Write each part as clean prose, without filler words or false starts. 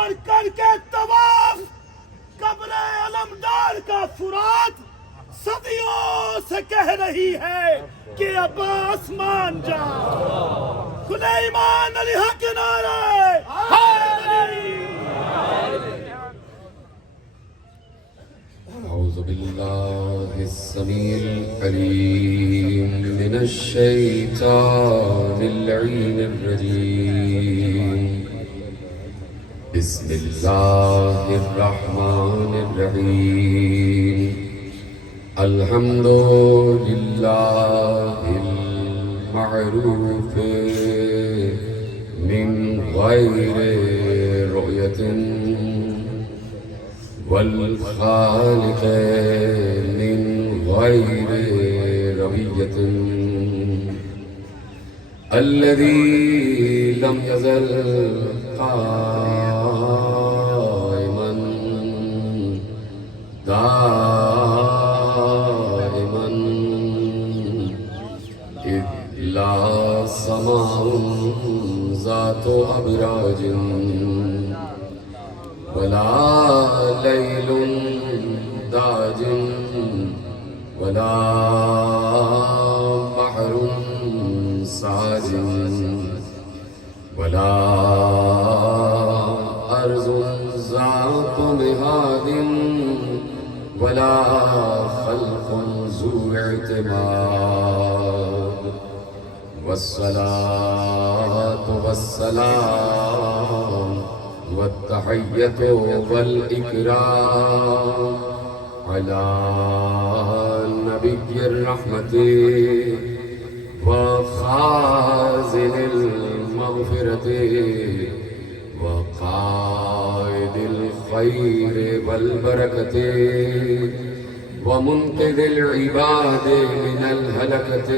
اور کر کے طواف قبر علمدار کا فرات صدیوں سے کہہ رہی ہے کہ اب آسمان جا. کھلے ایمان علی حق نعرہ حیدری. أعوذ بالله السميع العليم من الشيطان اللعين الرجيم. بسم الله الرحمن الرحيم. الحمد لله المعروف من غير رؤية والخالق من غير ربية الذي لم يزل قائما دائما إذ لا سماء ذات أبراج ولا ليل داج ولا بحر ساج ولا أرض ذات مهاد ولا خلق ذو اعتماد. والصلاة والسلام والتحية والإكرام على نبي الرحمة وخازن المغفرة وقائد الخير والبركة ومنقذ العباد من الهلكة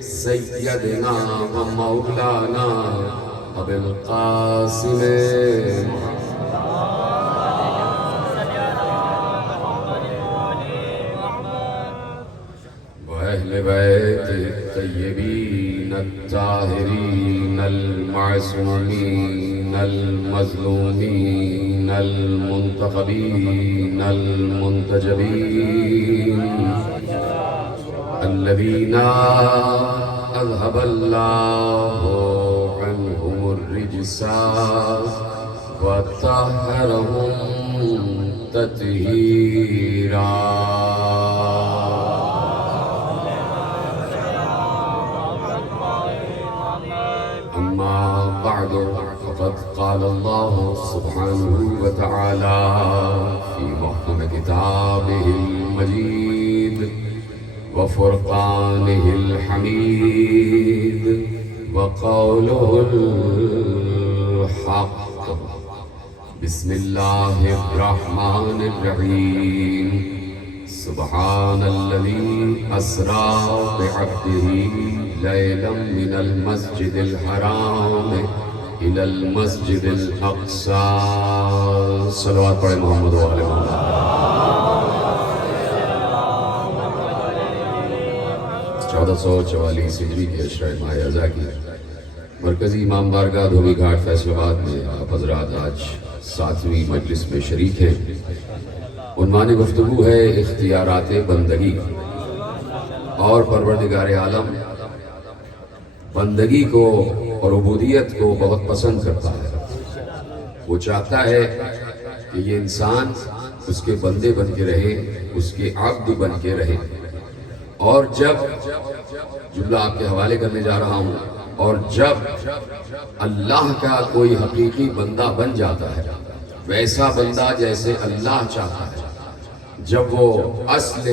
سيدنا ومولانا أبي القاسم وأهل بيت الطيبين الطاهرين المعصومين المظلومين المنتخبين المنتجبين الذين أذهب الله عنهم الرجس وطهرهم تطهيرا. أما بعد فقد قال الله سبحانه وتعالى في محكم كتابه المجيد وفرقانه الحميد وقوله الحق. بسم الله الرحمن الرحيم. سبحان الذي أسرى بعبده ليلا من المسجد الحرام إلى المسجد الأقصى. صلوات پڑھیں محمد وآل محمد. 1444 ہجری کے اشرۂ ماہ اعضا کی مرکزی امام بارگاہ دھوبی گھاٹ فیصل آباد میں آپ حضرات آج 7ویں مجلس میں شریک ہیں. عنوان گفتگو ہے اختیارات بندگی. اور پروردگار عالم بندگی کو اور عبودیت کو بہت پسند کرتا ہے. وہ چاہتا ہے کہ یہ انسان اس کے بندے بن کے رہے, اس کے عبد بن کے رہے. اور جب جملہ آپ کے حوالے کرنے جا رہا ہوں, اور جب اللہ کا کوئی حقیقی بندہ بن جاتا ہے, ویسا بندہ جیسے اللہ چاہتا ہے, جب وہ اصل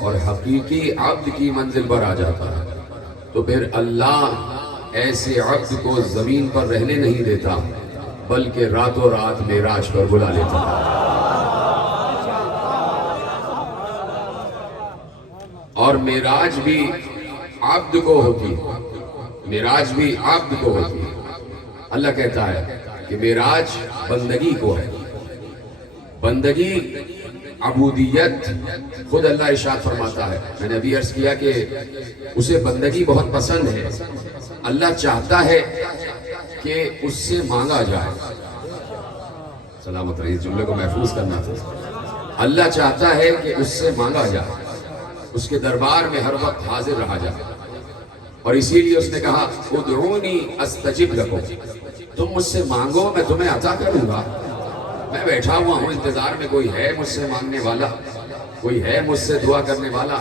اور حقیقی عبد کی منزل پر آ جاتا ہے, تو پھر اللہ ایسے عبد کو زمین پر رہنے نہیں دیتا, بلکہ راتوں رات معراج پر بلا لیتا ہے. اور معراج بھی عبد کو ہوتی ہے, معراج بھی عبد کو ہوتی ہے. اللہ کہتا ہے کہ معراج بندگی کو ہے. بندگی عبودیت خود اللہ ارشاد فرماتا ہے. میں نے ابھی عرض کیا کہ اسے بندگی بہت پسند ہے. اللہ چاہتا ہے کہ اس سے مانگا جائے. سلامت رہے، اس جملے کو محفوظ کرنا تھا. اللہ چاہتا ہے کہ اس سے مانگا جائے، اس کے دربار میں ہر وقت حاضر رہا جائے، اور اسی لیے اس نے کہا ادعونی استجب لکم، تم مجھ سے مانگو میں تمہیں عطا کروں گا. میں بیٹھا ہوا ہوں انتظار میں، کوئی ہے مجھ سے مانگنے والا، کوئی ہے مجھ سے دعا کرنے والا.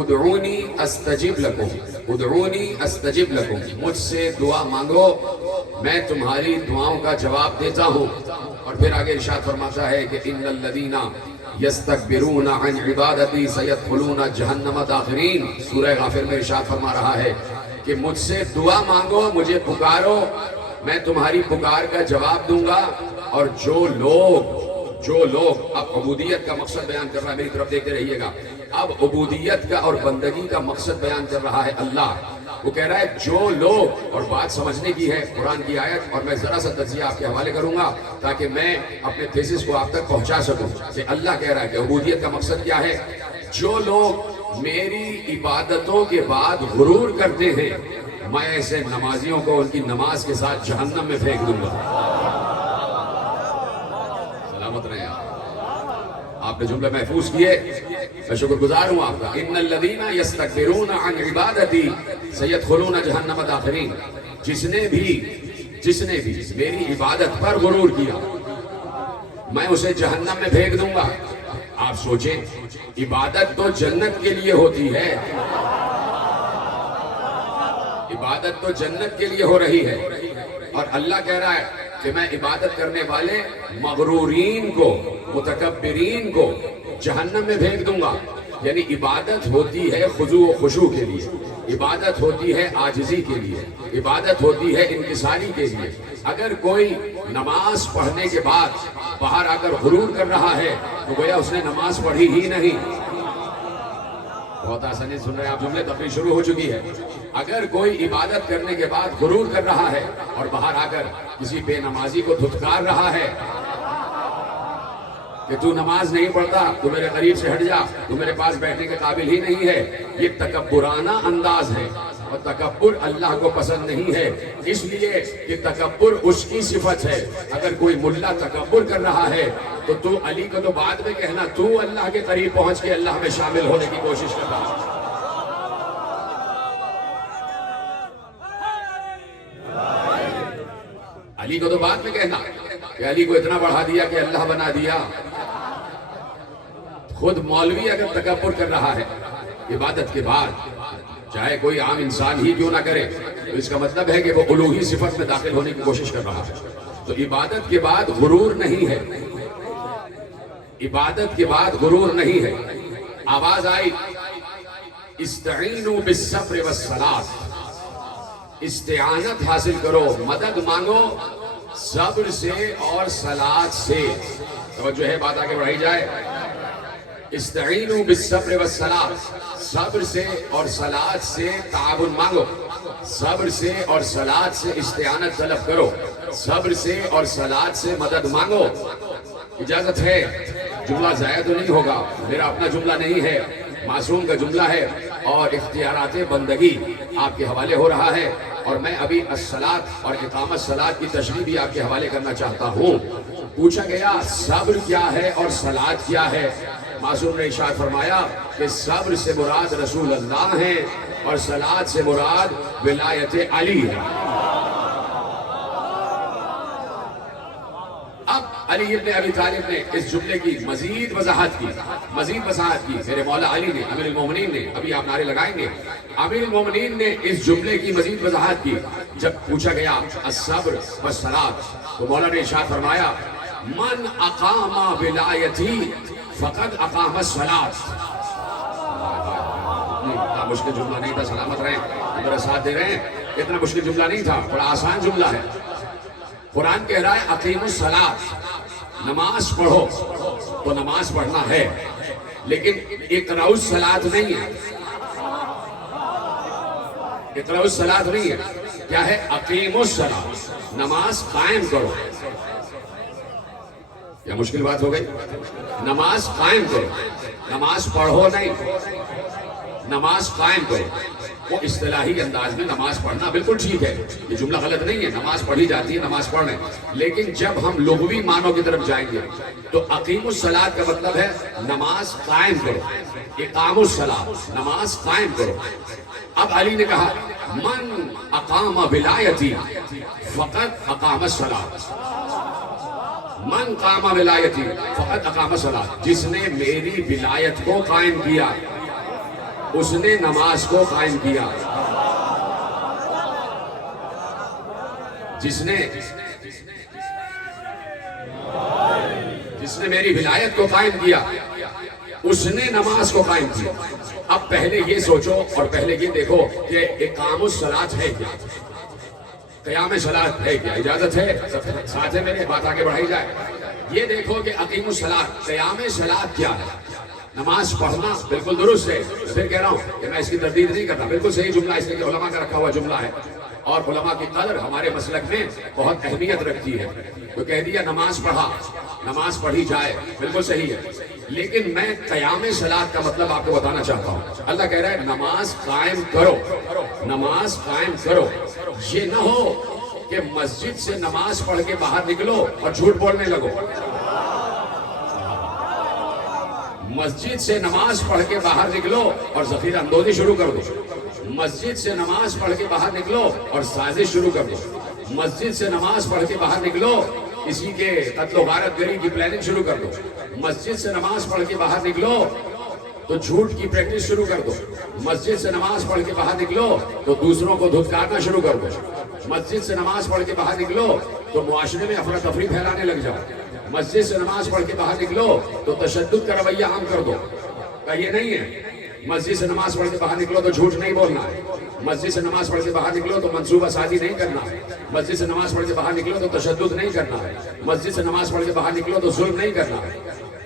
ادعونی استجب لکم، ادعونی استجب لکم، مجھ سے دعا مانگو میں تمہاری دعاؤں کا جواب دیتا ہوں. اور پھر آگے ارشاد فرماتا ہے کہ ان الذین یستکبرون عن عبادتی سیدخلون جہنم داخرین. سورہ غافر میں ارشاد فرما رہا ہے کہ مجھ سے دعا مانگو، مجھے پکارو، میں تمہاری پکار کا جواب دوں گا. اور جو لوگ اب عبودیت کا مقصد بیان کر رہا ہے، میری طرف دیکھتے رہیے گا. اب عبودیت کا اور بندگی کا مقصد بیان کر رہا ہے اللہ. وہ کہہ رہا ہے جو لوگ، اور بات سمجھنے کی ہے قرآن کی آیت، اور میں ذرا سا تجزیہ آپ کے حوالے کروں گا تاکہ میں اپنے تھیسس کو آپ تک پہنچا سکوں کہ اللہ کہہ رہا ہے کہ عبودیت کا مقصد کیا ہے. جو لوگ میری عبادتوں کے بعد غرور کرتے ہیں، میں ایسے نمازیوں کو ان کی نماز کے ساتھ جہنم میں پھینک دوں گا. سلامت رہے آپ نے جملہ محفوظ کیے، میں شکر گزار ہوں آپ کا. ان الذین یستکبرون عن عبادتی سیدخلون جہنم داخرین. جس نے بھی میری عبادت پر غرور کیا میں اسے جہنم میں پھینک دوں گا. آپ سوچیں، عبادت تو جنت کے لیے ہوتی ہے، عبادت تو جنت کے لیے ہو رہی ہے، اور اللہ کہہ رہا ہے کہ میں عبادت کرنے والے مغرورین کو، متکبرین کو جہنم میں پھینک دوں گا. یعنی عبادت ہوتی ہے خضوع و خشوع کے لیے، عبادت ہوتی ہے عاجزی کے لیے، عبادت ہوتی ہے انکساری کے لیے. اگر کوئی نماز پڑھنے کے بعد باہر آ کر غرور کر رہا ہے تو گویا اس نے نماز پڑھی ہی نہیں. بہت آسانی سن رہے ہیں آپ جملے، تفریح شروع ہو چکی ہے. اگر کوئی عبادت کرنے کے بعد غرور کر رہا ہے اور باہر آ کر کسی بے نمازی کو دھتکار رہا ہے کہ تو نماز نہیں پڑھتا، تو میرے قریب سے ہٹ جا، تو میرے پاس بیٹھنے کے قابل ہی نہیں ہے، یہ تکبرانہ انداز ہے. اور تکبر اللہ کو پسند نہیں ہے، اس لیے کہ تکبر اس کی صفت ہے. اگر کوئی ملا تکبر کر رہا ہے تو علی کو تو بعد میں کہنا، تو اللہ کے قریب پہنچ کے اللہ میں شامل ہونے کی کوشش کر رہا ہے. علی کو تو بعد میں کہنا کہ علی کو اتنا بڑھا دیا کہ اللہ بنا دیا. خود مولوی اگر تکبر کر رہا ہے عبادت کے بعد، چاہے کوئی عام انسان ہی کیوں نہ کرے، تو اس کا مطلب ہے کہ وہ الوہی صفت میں داخل ہونے کی کوشش کر رہا ہے. تو عبادت کے بعد غرور نہیں ہے، عبادت کے بعد غرور نہیں ہے. آواز آئی استعینوا بالصبر والصلاۃ، استعانت حاصل کرو، مدد مانگو صبر سے اور صلاۃ سے. توجہ ہے، بات آگے بڑھائی جائے. استعینوا بالصبر والصلاۃ، صبر سے اور صلاۃ سے تعاون مانگو، صبر سے اور صلاۃ سے استعانت طلب کرو، صبر سے اور صلاۃ سے مدد مانگو. اجازت ہے، جملہ ضائع تو نہیں ہوگا، میرا اپنا جملہ نہیں ہے، معصوم کا جملہ ہے، اور اختیارات بندگی آپ کے حوالے ہو رہا ہے. اور میں ابھی الصلاۃ اور اقامت صلاۃ کی تشریح بھی آپ کے حوالے کرنا چاہتا ہوں. پوچھا گیا صبر کیا ہے اور صلاۃ کیا ہے؟ معصوم نے ارشاد فرمایا کہ صبر سے مراد رسول اللہ ہیں اور صلاۃ سے مراد ولایت علی ہے. اب علی ابن ابی طالب نے اس جملے کی مزید وضاحت کی، میرے مولا علی نے، امیر المومنین نے، ابھی آپ نعرے لگائیں گے، امیر المومنین نے اس جملے کی مزید وضاحت کی. جب پوچھا گیا الصبر والصلاۃ تو مولا نے ارشاد فرمایا من اقام ولایتی فقد اقام الصلاۃ. اتنا مشکل جملہ نہیں تھا، سلامت رہیں، میرا ساتھ دے رہے ہیں. اتنا مشکل جملہ نہیں تھا، بڑا آسان جملہ ہے. قرآن کہہ رہا ہے اقیموا الصلاۃ، نماز پڑھو. تو نماز پڑھنا ہے، لیکن اقرأوا الصلاۃ نہیں ہے. اقرأوا الصلاۃ نہیں ہے، کیا ہے؟ اقیموا الصلاۃ، نماز قائم کرو. کیا مشکل بات ہو گئی؟ نماز قائم کرو، نماز پڑھو نہیں، نماز قائم کرو. وہ اصطلاحی انداز میں نماز پڑھنا بالکل ٹھیک ہے، یہ جملہ غلط نہیں ہے، نماز پڑھی جاتی ہے، نماز پڑھ رہے ہیں، لیکن جب ہم لغوی معنوں کی طرف جائیں گے تو اقیم الصلاۃ کا مطلب ہے نماز قائم کرو، اقام الصلاۃ نماز قائم کرو۔ اب علی نے کہا من اقام ولایتی فقط اقام الصلاۃ، من قام ولایتی فقط اقام الصلاۃ، جس نے میری ولایت کو قائم کیا اس نے نماز کو قائم کیا، جس نے میری ولایت کو قائم کیا اس نے نماز کو قائم کیا۔ اب پہلے یہ سوچو اور پہلے یہ دیکھو کہ اقام الصلاۃ ہے کیا، قیام صلاۃ ہے کیا، اجازت ہے ساتھ ہے میرے، بات آگے بڑھائی جائے۔ یہ دیکھو کہ اقیم الصلاۃ، قیام صلاۃ کیا ہے، نماز پڑھنا بالکل درست ہے۔ پھر کہہ رہا ہوں کہ میں اس کی تردید نہیں کرتا، بالکل صحیح جملہ، اس لیے کہ علماء کا رکھا ہوا جملہ ہے اور علماء کی قدر ہمارے مسلک میں بہت اہمیت رکھتی ہے۔ تو کہہ دیا نماز پڑھا، نماز پڑھی جائے، بالکل صحیح ہے، لیکن میں قیام صلاۃ کا مطلب آپ کو بتانا چاہتا ہوں۔ اللہ کہہ رہا ہے نماز قائم کرو، نماز قائم کرو۔ یہ نہ ہو کہ مسجد سے نماز پڑھ کے باہر نکلو اور جھوٹ بولنے لگو، مسجد سے نماز پڑھ کے باہر نکلو اور ذخیرہ اندوزی شروع کر دو، مسجد سے نماز پڑھ کے باہر نکلو اور سازش شروع کر دو، مسجد سے نماز پڑھ کے باہر نکلو کسی کے قتل و غارت گری کی پلاننگ شروع کر دو، مسجد سے نماز پڑھ کے باہر نکلو تو جھوٹ کی پریکٹس شروع کر دو، مسجد سے نماز پڑھ کے باہر نکلو تو دوسروں کو دھتکارنا شروع کر دو، مسجد سے نماز پڑھ کے باہر نکلو تو معاشرے میں افراتفری پھیلانے لگ جاؤ، مسجد سے نماز پڑھ کے باہر نکلو تو تشدد کا رویہ عام کر دو۔ یہ نہیں ہے، مسجد سے نماز پڑھ کے باہر نکلو تو جھوٹ نہیں بولنا ہے، مسجد سے نماز پڑھ کے باہر نکلو تو منصوبہ سازی نہیں کرنا ہے، مسجد سے نماز پڑھ کے باہر نکلو تو تشدد نہیں کرنا ہے، مسجد سے نماز پڑھ کے باہر نکلو تو ظلم نہیں کرنا ہے۔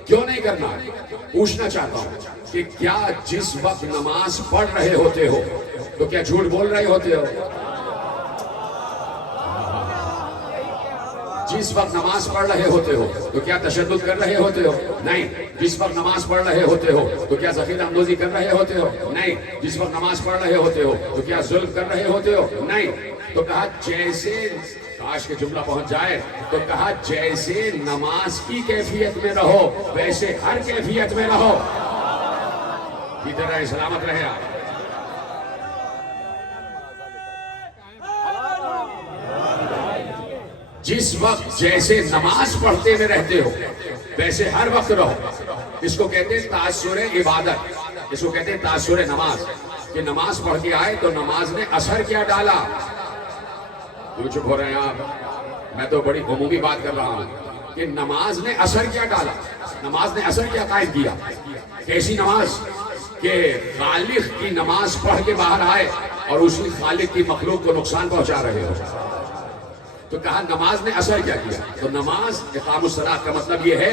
کیوں نہیں کرنا ہے؟ پوچھنا چاہتا ہوں کہ کیا جس وقت نماز پڑھ رہے ہوتے ہو تو کیا جھوٹ بول رہے ہوتے ہو؟ جس وقت نماز پڑھ رہے ہوتے ہو تو کیا تشدد کر رہے ہوتے ہو؟ نہیں۔ جس وقت نماز پڑھ رہے ہوتے ہو تو کیا ذخیرہ اندوزی کر رہے ہوتے ہو؟ نہیں۔ جس وقت نماز پڑھ رہے ہوتے ہو تو کیا ظلم کر رہے ہوتے ہو؟ نہیں۔ تو کہا جیسے، کاش کے جملہ پہنچ جائے، تو کہا جیسے نماز کی کیفیت میں رہو ویسے ہر کیفیت میں رہو۔ ادھر رہے، سلامت رہے آپ۔ جس وقت جیسے نماز پڑھتے میں رہتے ہو ویسے ہر وقت رہو۔ اس کو کہتے ہیں تاثر عبادت، اس کو کہتے ہیں تاثر نماز، کہ نماز پڑھ کے آئے تو نماز نے اثر کیا ڈالا۔ کیوں چپ ہو رہے ہیں آپ؟ میں تو بڑی عمومی بات کر رہا ہوں کہ نماز نے اثر کیا ڈالا، نماز نے اثر کیا قائم کیا۔ کیسی نماز کہ خالق کی نماز پڑھ کے باہر آئے اور اسی خالق کی مخلوق کو نقصان پہنچا رہے ہو۔ تو کہا نماز نے اثر کیا کیا؟ تو نماز اقام الصلاۃ کا مطلب یہ ہے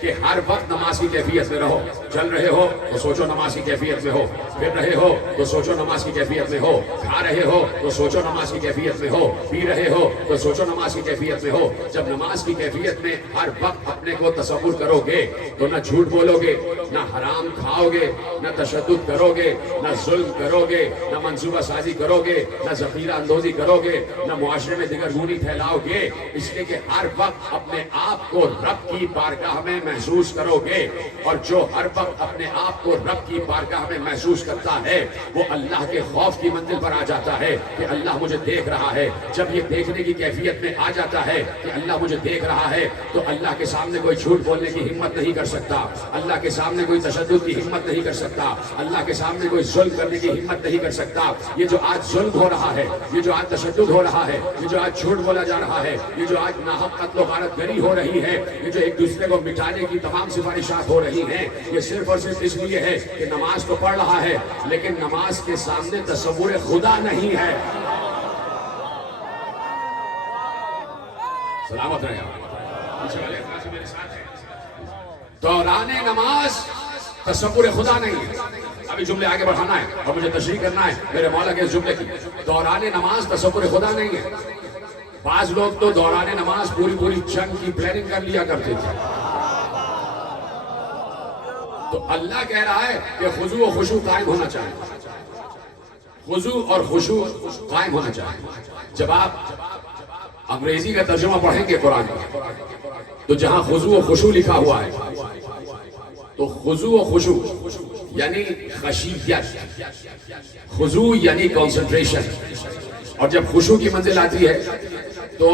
کہ ہر وقت نماز کی کیفیت میں رہو۔ چل رہے ہو تو سوچو نماز کی کیفیت میں ہو، پھر رہے ہو تو سوچو نماز کی کیفیت میں ہو، کھا رہے ہو تو سوچو نماز کی کیفیت میں ہو، پی رہے ہو تو سوچو نماز کی کیفیت میں ہو۔ جب نماز کی کیفیت میں ہر وقت اپنے کو تصور کرو گے تو نہ جھوٹ بولو گے، نہ حرام کھاؤ گے، نہ تشدد کرو گے، نہ ظلم کرو گے، نہ منصوبہ سازی کرو گے، نہ ذخیرہ اندوزی کرو گے، نہ معاشرے میں دگرگونی پھیلاؤ گے، اس لیے کہ ہر وقت اپنے آپ کو رب کی بارگاہ میں محسوس کرو گے، اور جو ہر وقت اپنے آپ کو رب کی بارگاہ میں محسوس کرتا ہے وہ اللہ کے خوف کی منزل پر آ جاتا ہے کہ اللہ مجھے دیکھ رہا ہے۔ جب یہ دیکھنے کی کیفیت میں آ جاتا ہے کہ اللہ مجھے دیکھ رہا ہے تو اللہ کے سامنے کوئی جھوٹ بولنے کی ہمت نہیں کر سکتا، اللہ کے سامنے کوئی تشدد کی ہمت نہیں کر سکتا، اللہ کے سامنے کوئی ظلم کرنے کی ہمت نہیں کر سکتا۔ یہ جو آج ظلم ہو رہا ہے، یہ جو آج تشدد ہو رہا ہے، یہ جو آج جھوٹ بولا جا رہا ہے، یہ جو آج ناحق قتل و غارت گری ہو رہی ہے، یہ جو ایک دوسرے کو مٹانے کی تمام سفارشات ہو رہی ہیں، یہ صرف اور صرف اس لیے ہے کہ نماز تو پڑھ رہا ہے لیکن نماز کے سامنے تصور خدا نہیں ہے۔ سلامت رہے دوران نماز تصور خدا نہیں ہے۔ ابھی جملے آگے بڑھانا ہے اور مجھے تشریح کرنا ہے میرے مولا کے اس جملے کی۔ دوران نماز تصور خدا نہیں ہے۔ بعض لوگ تو دوران نماز پوری جنگ کی پلاننگ کر لیا کرتے تھے۔ تو اللہ کہہ رہا ہے کہ خضوع و خشوع قائم ہونا چاہیے۔ خضوع اور خشوع قائم ہونا چاہیے. جب آپ انگریزی کا ترجمہ پڑھیں گے قرآن کا تو جہاں خضوع و خشوع لکھا ہوا ہے تو خضوع و خشوع یعنی خشیت، خضوع یعنی کنسنٹریشن، اور جب خشوع کی منزل آتی ہے تو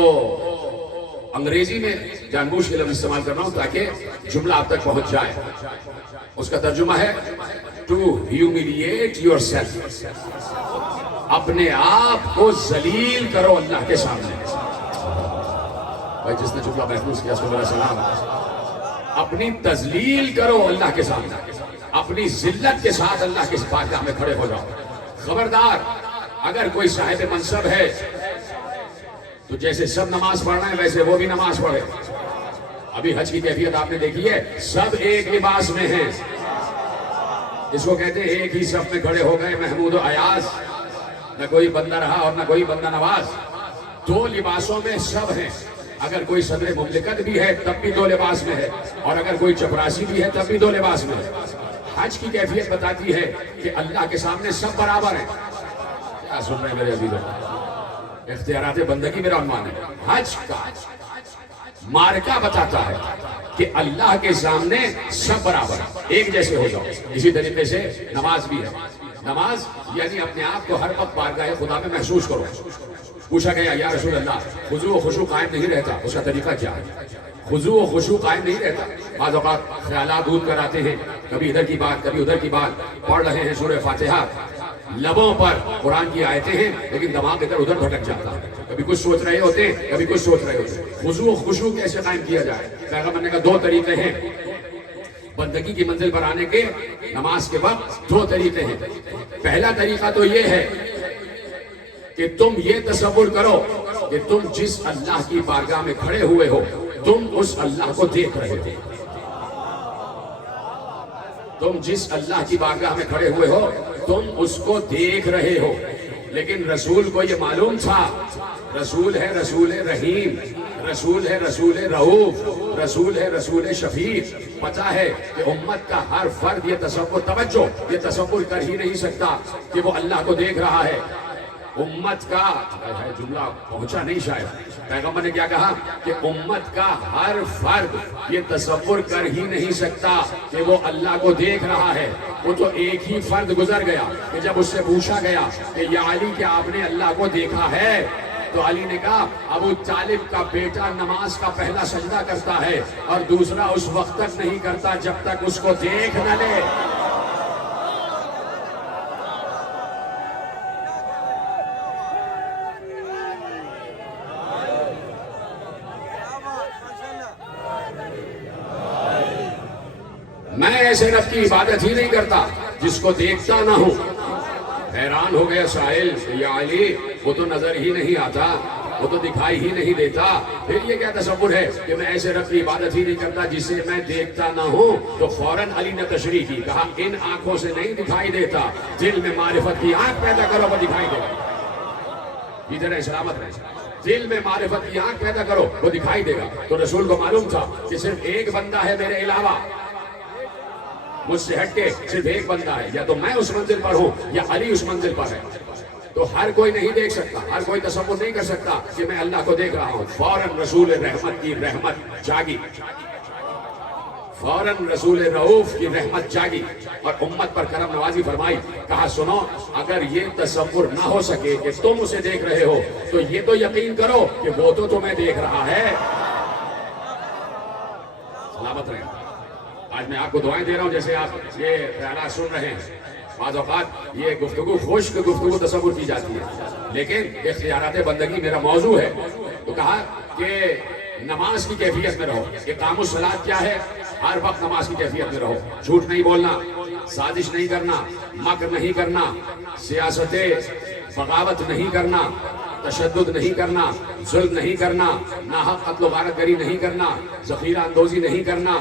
انگریزی میں جان بوجھ کے لفظ استعمال کر رہا ہوں تاکہ جملہ آپ تک پہنچ جائے. اس کا ترجمہ ہے ٹو ہیوملیٹ یور سیلف، اپنے آپ کو ذلیل کرو اللہ کے سامنے. بھائی جس نے جملہ محفوظ کیا اس کو میرا سلام. اپنی تذلیل کرو اللہ کے سامنے، اپنی ذلت کے ساتھ اللہ کے بارگاہ میں کھڑے ہو جاؤ. خبردار اگر کوئی صاحب منصب ہے تو جیسے سب نماز پڑھ رہے ہیں ویسے وہ بھی نماز پڑھے. ابھی حج کی کیفیت آپ نے دیکھی ہے، سب ایک لباس میں ہیں. اس کو کہتے ہیں ایک ہی صف میں کھڑے ہو گئے محمود و ایاز، نہ کوئی بندہ رہا اور نہ کوئی بندہ نواز. دو لباسوں میں سب ہیں. اگر کوئی صدر مملکت بھی ہے تب بھی دو لباس میں ہے، اور اگر کوئی چپراسی بھی ہے تب بھی دو لباس میں ہے. حج کی کیفیت بتاتی ہے کہ اللہ کے سامنے سب برابر ہیں. کیا سن رہے ہیں میرے عزیزوں؟ اختیارات بندگی میرا عنوان ہے. حج کا مارکہ بتاتا ہے کہ اللہ کے سامنے سب برابر ہیں، ایک جیسے ہو جاؤ. اسی طریقے سے نماز بھی ہے. نماز یعنی اپنے آپ کو ہر وقت بارگاہ خدا میں محسوس کرو. پوچھا گیا یا رسول اللہ خضوع و خشوع قائم نہیں رہتا، اس کا طریقہ کیا ہے؟ خضوع و خشوع قائم نہیں رہتا. بعض اوقات خیالات دور کر آتے ہیں، کبھی ادھر کی بات کبھی ادھر کی بات. پڑھ رہے ہیں سورہ فاتحہ، لبوں پر قرآن کی آیتیں ہیں لیکن دماغ ادھر ادھر بھٹک جاتا ہے. کبھی کچھ سوچ رہے ہوتے ہیں کبھی کچھ سوچ رہے ہوتے ہیں. خضوع و خشوع کیسے قائم کیا جائے؟ پیغمبر نے کہا دو طریقے ہیں بندگی کی منزل پر آنے کے. نماز کے وقت دو طریقے ہیں. پہلا طریقہ تو یہ ہے کہ تم یہ تصور کرو کہ تم جس اللہ کی بارگاہ میں کھڑے ہوئے ہو تم اس اللہ کو دیکھ رہے ہو. تم جس اللہ کی بارگاہ میں کھڑے ہوئے ہو تم اس کو دیکھ رہے ہو. لیکن رسول کو یہ معلوم تھا رسول ہے رسول رحیم، رسول ہے رسول رؤوف، رسول ہے رسول شفیق. پتہ ہے کہ امت کا ہر فرد یہ تصور کر ہی نہیں سکتا کہ وہ اللہ کو دیکھ رہا ہے. امت کا جملہ پہنچا نہیں شاید. پیغمبر نے کیا کہا کہ امت کا ہر فرد یہ تصور کر ہی نہیں سکتا کہ وہ اللہ کو دیکھ رہا ہے. وہ تو ایک ہی فرد گزر گیا کہ جب اس سے پوچھا گیا کہ یا علی کیا آپ نے اللہ کو دیکھا ہے تو علی نے کہا ابو طالب کا بیٹا نماز کا پہلا سجدہ کرتا ہے اور دوسرا اس وقت تک نہیں کرتا جب تک اس کو دیکھ نہ لے. میں ایسے رب کی عبادت ہی نہیں کرتا جس کو دیکھتا نہ ہوں. حیران ہو گیا سائل یا علی وہ تو نظر ہی نہیں آتا، وہ تو دکھائی ہی نہیں دیتا، پھر یہ کیا تصور ہے کہ میں ایسے رب کی عبادت ہی نہیں کرتا جسے میں دیکھتا نہ ہوں. تو فوراً علی نے تشریح کی، کہا ان آنکھوں سے نہیں دکھائی دیتا، دل میں معرفت کی آنکھ پیدا کرو وہ دکھائی دے گا. ادھر ہے سلامت رہے. دل میں معرفت کی آنکھ پیدا کرو وہ دکھائی دے گا. تو رسول کو معلوم تھا کہ صرف ایک بندہ ہے میرے علاوہ، مجھ سے ہٹ کے صرف ایک بندہ ہے، یا تو میں اس منزل پر ہوں یا علی اس منزل پر ہے. تو ہر کوئی نہیں دیکھ سکتا، ہر کوئی تصور نہیں کر سکتا کہ میں اللہ کو دیکھ رہا ہوں. فوراً رسول رحمت کی رحمت جاگی، فوراً رسول رؤوف کی رحمت جاگی اور امت پر کرم نوازی فرمائی. کہا سنو اگر یہ تصور نہ ہو سکے کہ تم اسے دیکھ رہے ہو تو یہ تو یقین کرو کہ وہ تو تمہیں دیکھ رہا ہے. سلامت رہے. آج میں آپ کو دعائیں دے رہا ہوں جیسے آپ یہ خیالات سن رہے ہیں. بعض اوقات یہ گفتگو خشک گفتگو تصور کی جاتی ہے لیکن اختیارات بندگی میرا موضوع ہے. تو کہا کہ نماز کی کیفیت میں رہو. اقام الصلاۃ کیا ہے؟ ہر وقت نماز کی کیفیت میں رہو. جھوٹ نہیں بولنا، سازش نہیں کرنا، مکر نہیں کرنا، سیاست بغاوت نہیں کرنا، تشدد نہیں کرنا، ظلم نہیں کرنا، ناحق قتل و غارت گری نہیں کرنا، ذخیرہ اندوزی نہیں کرنا،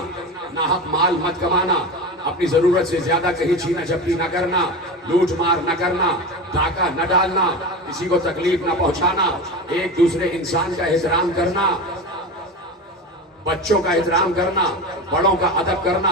ناحق مال مت کمانا، اپنی ضرورت سے زیادہ کہیں چھینا جھپٹی نہ کرنا، لوٹ مار نہ کرنا، ڈاکہ نہ ڈالنا، کسی کو تکلیف نہ پہنچانا، ایک دوسرے انسان کا احترام کرنا، بچوں کا احترام کرنا، بڑوں کا ادب کرنا.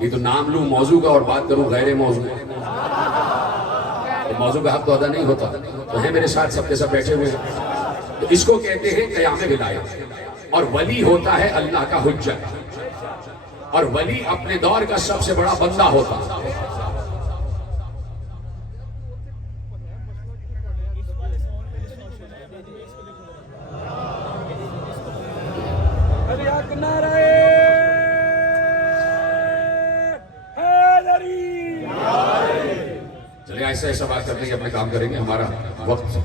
یہ تو نام لوں موضوع کا اور بات کروں غیر موضوع، تو موضوع کا حق تو ادا نہیں ہوتا. تو ہیں میرے ساتھ سب کے سب بیٹھے ہوئے ہیں. تو اس کو کہتے ہیں قیام ولایت. اور ولی ہوتا ہے اللہ کا حجت، اور ولی اپنے دور کا سب سے بڑا بندہ ہوتا ہے. چلیے ایسا ایسا بات کرتے ہیں، اپنے کام کریں گے، ہمارا وقت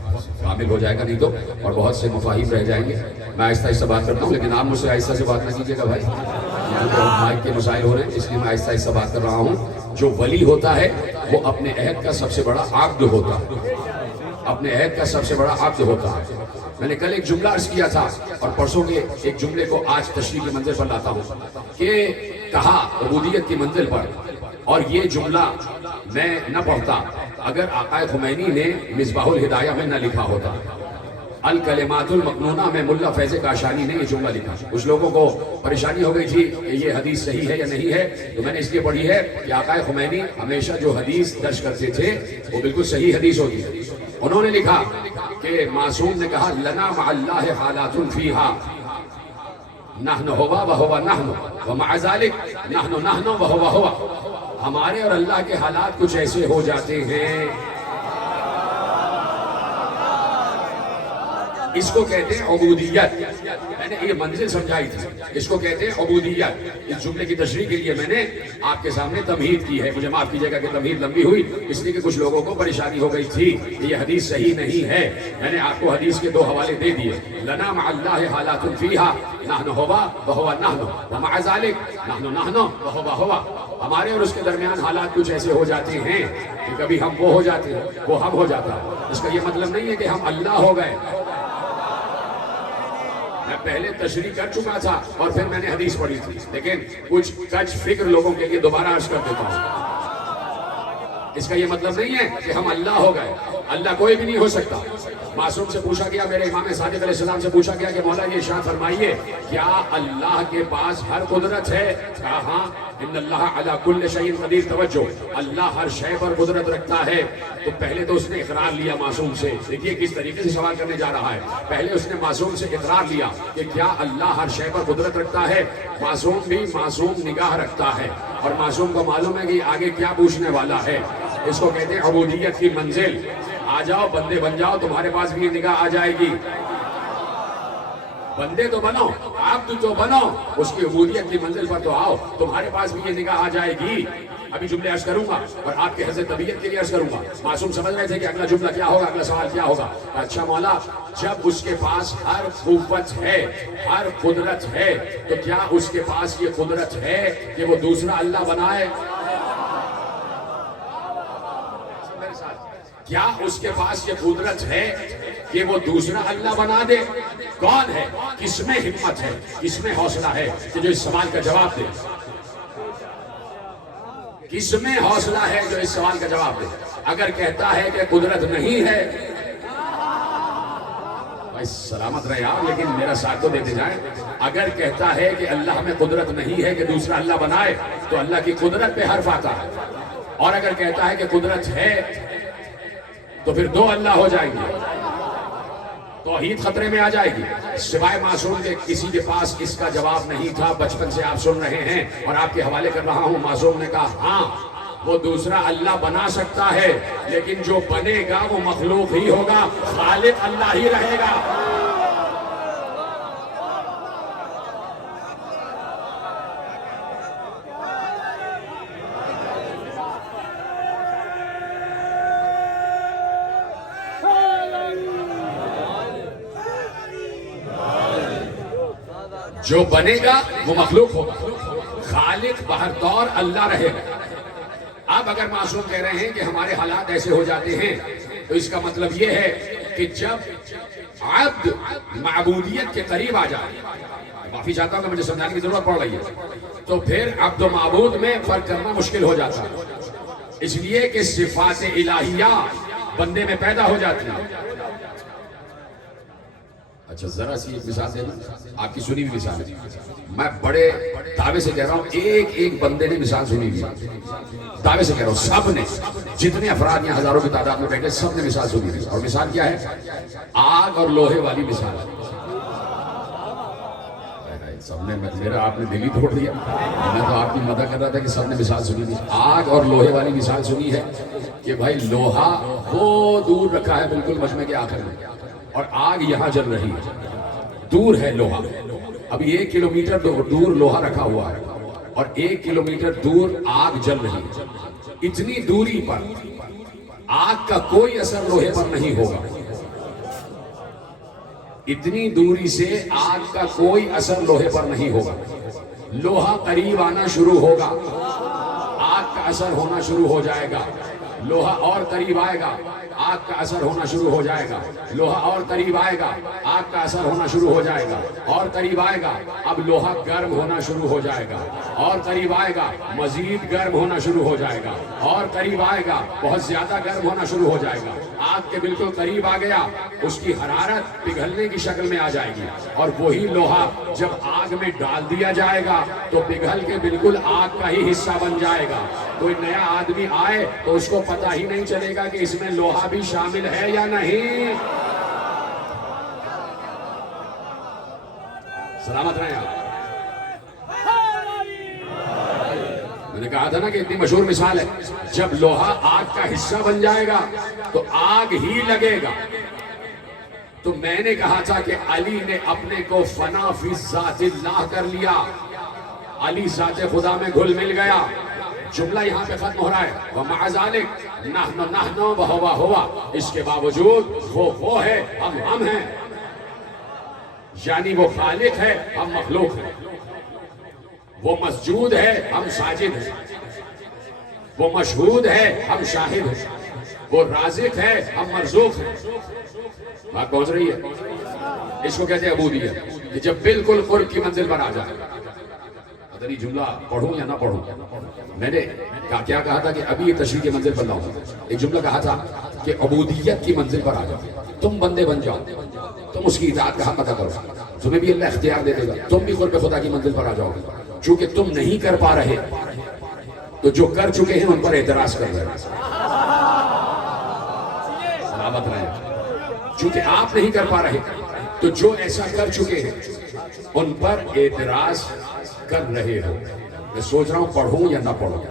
کامل ہو جائے گا نہیں تو، اور بہت سے مفاہیم رہ جائیں گے. میں آہستہ آہستہ بات کرتا ہوں، لیکن آپ مجھ سے آہستہ سے بات نہ کیجیے گا بھائی، مائک کے مسائل ہو رہے ہیں، اس لیے میں آہستہ آہستہ بات کر رہا ہوں. جو ولی ہوتا ہے وہ اپنے عہد کا سب سے بڑا عابد ہوتا ہے، اپنے عہد کا سب سے بڑا عابد ہوتا ہے. میں نے کل ایک جملہ عرض کیا تھا، اور پرسوں کے ایک جملے کو آج تشریح کی منزل پر لاتا ہوں، کہ کہا عبودیت کی منزل پر. اور یہ جملہ میں نہ پڑھتا اگر آقا خمینی نے مصباح الہدایہ میں نہ لکھا ہوتا. الکلمات المکنونہ میں ملا فیض کاشانی نے یہ جملہ لکھا. کچھ لوگوں کو پریشانی ہو گئی تھی کہ یہ حدیث صحیح ہے یا نہیں ہے، تو میں نے اس لیے پڑھی ہے کہ آقا خمینی ہمیشہ جو حدیث درج کرتے تھے وہ بالکل صحیح حدیث ہوتی ہے. انہوں نے لکھا کہ معصوم نے کہا لنا مع اللہ حالات فیہا نحن ہوا وہوا نحن ومع ذالک نحن نحن وہوا ہوا. ہمارے اور اللہ کے حالات کچھ ایسے ہو جاتے ہیں، اس کو کہتے ہیں عبودیت. میں نے یہ منزل سمجھائی تھی، اس کو کہتے ہیں عبودیت. اس جملے کی تشریح کے لیے میں نے آپ کے سامنے تمہید کی ہے. مجھے معاف کیجیے گا کہ تمہید لمبی ہوئی، اس لیے کہ کچھ لوگوں کو پریشانی ہو گئی تھی کہ یہ حدیث صحیح نہیں ہے. میں نے آپ کو حدیث کے دو حوالے دے دیے. لنا مع اللہ حالات فیہا نحن ہوا وہوا نحن ومع ذالک نحن نحن وہوا ہوا. ہمارے اور اس کے درمیان حالات کچھ ایسے ہو جاتے ہیں کہ کبھی ہم وہ ہو جاتے ہیں، وہ ہم ہو جاتا ہے. اس کا یہ مطلب نہیں ہے کہ ہم اللہ ہو گئے. میں پہلے تشریح کر چکا تھا اور پھر میں نے حدیث پڑھی تھی، لیکن کچھ کچھ فکر لوگوں کے لیے دوبارہ عرض کر دیتا ہوں. اس کا یہ مطلب نہیں ہے کہ ہم اللہ ہو گئے. اللہ کوئی بھی نہیں ہو سکتا. معصوم سے پوچھا گیا، میرے امام صادق علیہ السلام سے پوچھا گیا کہ مولا یہ ارشاد فرمائیے کیا اللہ کے پاس ہر قدرت ہے؟ کہا ہاں، ان اللہ علی کل شیء قدیر. توجہ، اللہ ہر شے پر قدرت رکھتا ہے. تو پہلے تو اس نے اقرار لیا معصوم سے. دیکھیے کس طریقے سے سوال کرنے جا رہا ہے. پہلے اس نے معصوم سے اقرار لیا کہ کیا اللہ ہر شے پر قدرت رکھتا ہے. معصوم بھی معصوم نگاہ رکھتا ہے، اور معصوم کو معلوم ہے کہ آگے کیا پوچھنے والا ہے. اس کو کہتے ہیں عبودیت کی منزل. آ جاؤ بندے بن جاؤ، تمہارے پاس بھی یہ نگاہ آ جائے گی. بندے تو بنو، عبد تو بنو، اس کی عبودیت کی منزل پر تو آؤ، تمہارے پاس بھی یہ نگاہ آ جائے گی. ابھی جملے عرض کروں گا اور آپ کے حضرت طبیعت کے لیے عرض کروں گا. معصوم سمجھ رہے تھے کہ اگلا جملہ کیا ہوگا، اگلا سوال کیا ہوگا. اچھا مولا، جب اس کے پاس ہر قوت ہے، ہر قدرت ہے، تو کیا اس کے پاس یہ قدرت ہے کہ وہ دوسرا اللہ بنائے؟ کیا اس کے پاس یہ قدرت ہے کہ وہ دوسرا اللہ بنا دے؟ کون ہے؟ کس میں ہمت ہے، کس میں حوصلہ ہے کہ جو اس سوال کا جواب دے؟ کس میں حوصلہ ہے جو اس سوال کا جواب دے؟ اگر کہتا ہے کہ قدرت نہیں ہے، بھائی سلامت رہے آپ، لیکن میرا ساتھ تو دیتے جائیں. اگر کہتا ہے کہ اللہ میں قدرت نہیں ہے کہ دوسرا اللہ بنائے، تو اللہ کی قدرت پہ حرف آتا ہے. اور اگر کہتا ہے کہ قدرت ہے تو پھر دو اللہ ہو جائیں گے، توحید خطرے میں آ جائے گی. سوائے معصوم کے کسی کے پاس اس کا جواب نہیں تھا. بچپن سے آپ سن رہے ہیں اور آپ کے حوالے کر رہا ہوں. معصوم نے کہا ہاں وہ دوسرا اللہ بنا سکتا ہے، لیکن جو بنے گا وہ مخلوق ہی ہوگا، خالق اللہ ہی رہے گا. جو بنے گا وہ مخلوق ہوگا، خالق بہرطور اللہ رہے گا. اب اگر معصوم کہہ رہے ہیں کہ ہمارے حالات ایسے ہو جاتے ہیں، تو اس کا مطلب یہ ہے کہ جب عبد معبودیت کے قریب آ جائے، معافی چاہتا ہوں کہ مجھے سمجھانے کی ضرورت پڑ رہی ہے، تو پھر عبد و معبود میں فرق کرنا مشکل ہو جاتا ہے. اس لیے کہ صفات الہیہ بندے میں پیدا ہو جاتی ہیں. اچھا ذرا سی ایک مثال دے دوں، آپ کی سنی ہوئی مثال ہے، میں بڑے دعوے سے کہہ رہا ہوں ایک ایک بندے نے مثال سنی ہوئی، دعوے سے کہہ رہا ہوں سب نے، جتنے افراد یہاں ہزاروں کی تعداد میں بیٹھے سب نے مثال سنی ہوئی، اور مثال کیا ہے؟ آگ اور لوہے والی مثال ہے۔ سب نے، میرا آپ نے دل ہی توڑ دیا، میں تو آپ کی مدد کر رہا تھا کہ سب نے مثال سنی تھی۔ آگ اور لوہے والی مثال سنی ہے کہ بھائی لوہا وہ دور رکھا ہے بالکل مجمع کے آخر میں، اور آگ یہاں جل رہی ہے، دور ہے لوہا، ابھی 1 کلومیٹر دور لوہا رکھا ہوا ہے اور 1 کلومیٹر دور آگ جل رہی ہے۔ اتنی دوری پر آگ کا کوئی اثر لوہے پر نہیں ہوگا، اتنی دوری سے آگ کا کوئی اثر لوہے پر نہیں ہوگا، لوہا قریب آنا شروع ہوگا، آگ کا اثر ہونا شروع ہو جائے گا، لوہا اور قریب آئے گا، آگ کا اثر ہونا شروع ہو جائے گا، لوہا اور قریب آئے گا، آگ کا اثر ہونا شروع ہو جائے گا، اور قریب آئے گا، اب لوہا گرم ہونا شروع ہو جائے گا، اور قریب آئے گا مزید گرم ہونا شروع ہو جائے گا، اور قریب آئے گا بہت زیادہ گرم ہونا شروع ہو جائے گا، آگ کے بالکل قریب آ گیا، اس کی حرارت پگھلنے کی شکل میں آ جائے گی، اور وہی لوہا جب آگ میں ڈال دیا جائے گا تو پگھل کے بالکل آگ کا ہی حصہ بن جائے گا۔ کوئی نیا آدمی آئے تو اس کو پتہ ہی نہیں چلے گا کہ اس میں لوہا بھی شامل ہے یا نہیں۔ سلامت رہیں آپ۔ میں نے کہا تھا نا کہ اتنی مشہور مثال ہے، جب لوہا آگ کا حصہ بن جائے گا تو آگ ہی لگے گا۔ تو میں نے کہا تھا کہ علی نے اپنے کو فنا فی ذات اللہ کر لیا، علی ذات خدا میں گھل مل گیا۔ جملہ یہاں پہ ختم ہو رہا ہے، وَمَعَ ذَلِكَ نَحْنُ نَحْنُ وَهُوَ هُوَ، اس کے باوجود وہ ہے، ہم ہیں، یعنی وہ خالق ہے، ہم مخلوق ہیں، وہ مسجود ہے، ہم ساجد ہیں، وہ مشہود ہے، ہم شاہد ہیں، وہ رازق ہے، ہم مرزوق ہیں۔ بات پہنچ رہی ہے؟ اس کو کہتے ہیں عبودیت، کہ جب بالکل قرب کی منزل پر آ جائے۔ ادھر جملہ پڑھوں یا نہ پڑھوں، میں نے کیا کہا تھا کہ ابھی یہ تشریح کی منزل پر لاؤں، ایک جملہ کہا تھا کہ عبودیت کی منزل پر آ جاؤ، تم بندے بن جاؤ، تم اس کی اطاعت کا حق ادا کرو، تمہیں بھی اللہ اختیار دے دے گا، تم بھی قرب خدا کی منزل پر آ جاؤ گے۔ چونکہ تم نہیں کر پا رہے تو جو کر چکے ہیں ان پر اعتراض کر رہے ہیں۔ سلامت رہے۔ چونکہ آپ نہیں کر پا رہے تو جو ایسا کر چکے ہیں ان پر اعتراض کر رہے ہو۔ میں سوچ رہا ہوں پڑھوں یا نہ پڑھوں،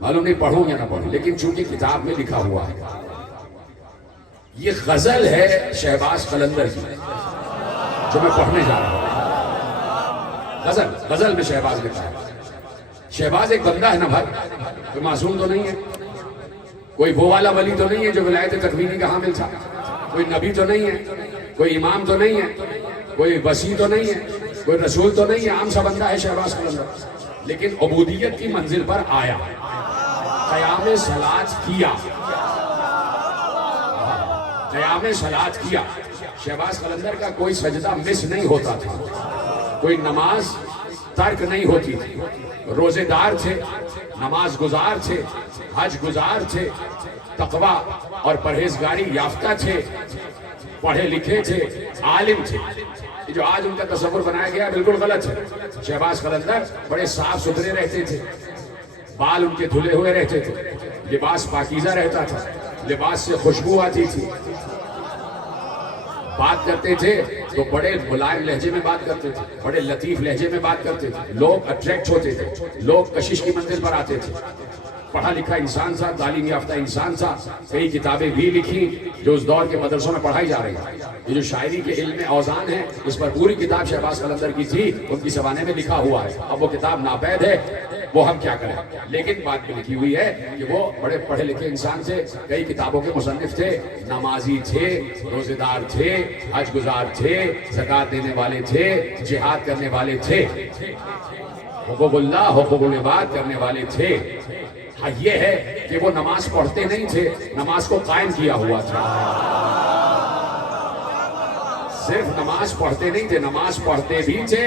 معلوم نہیں پڑھوں یا نہ پڑھوں، لیکن چونکہ کتاب میں لکھا ہوا ہے، یہ غزل ہے شہباز قلندر کی جو میں پڑھنے جا رہا ہوں۔ غزل میں شہباز لکھا ہے۔ شہباز ایک بندہ ہے نا بھائی، کوئی معصوم تو نہیں ہے، کوئی وہ والا ولی تو نہیں ہے جو ولایت تکوینی کا حامل تھا، کوئی نبی تو نہیں ہے، کوئی امام تو نہیں ہے، کوئی وسیع تو نہیں ہے، کوئی رسول تو نہیں ہے، عام سا بندہ ہے شہباز قلندر، لیکن عبودیت کی منزل پر آیا، قیام صلاۃ کیا، قیام صلاۃ کیا۔ شہباز قلندر کا کوئی سجدہ مس نہیں ہوتا تھا، کوئی نماز ترک نہیں ہوتی تھی، روزے دار تھے، نماز گزار تھے، حج گزار تھے، تقوی اور پرہیزگاری یافتہ تھے، پڑھے لکھے تھے، عالم تھے۔ جو آج ان کا تصور بنایا گیا بالکل غلط ہے۔ شہباز قلندر بڑے صاف ستھرے رہتے تھے، بال ان کے دھلے ہوئے رہتے تھے، لباس پاکیزہ رہتا تھا، لباس سے خوشبو آتی تھی، بات کرتے تھے تو بڑے ملائم لہجے میں بات کرتے تھے، بڑے لطیف لہجے میں بات کرتے تھے، لوگ اٹریکٹ ہوتے تھے، لوگ کشش کی منزل پر آتے تھے۔ پڑھا لکھا انسان تھا، تعلیم یافتہ انسان تھا، کئی کتابیں بھی لکھی جو اس دور کے مدرسوں میں پڑھائی جا رہی ہیں۔ یہ جو شاعری کے علم میں اوزان ہے، اس پر پوری کتاب شہباز قلندر کی تھی، ان کی زبانے میں لکھا ہوا ہے۔ اب وہ کتاب ناپید ہے، وہ ہم کیا کریں، لیکن بات میں لکھی ہوئی ہے کہ وہ بڑے پڑھے لکھے انسان تھے، کئی کتابوں کے مصنف تھے، نمازی تھے، روزے دار تھے، حج گزار تھے، زکوٰۃ دینے والے تھے، جہاد کرنے والے تھے، حقوق اللہ حقوق العباد کرنے والے تھے۔ ہاں یہ ہے کہ وہ نماز پڑھتے نہیں تھے، نماز کو قائم کیا ہوا تھا۔ صرف نماز پڑھتے نہیں تھے، نماز پڑھتے بھی تھے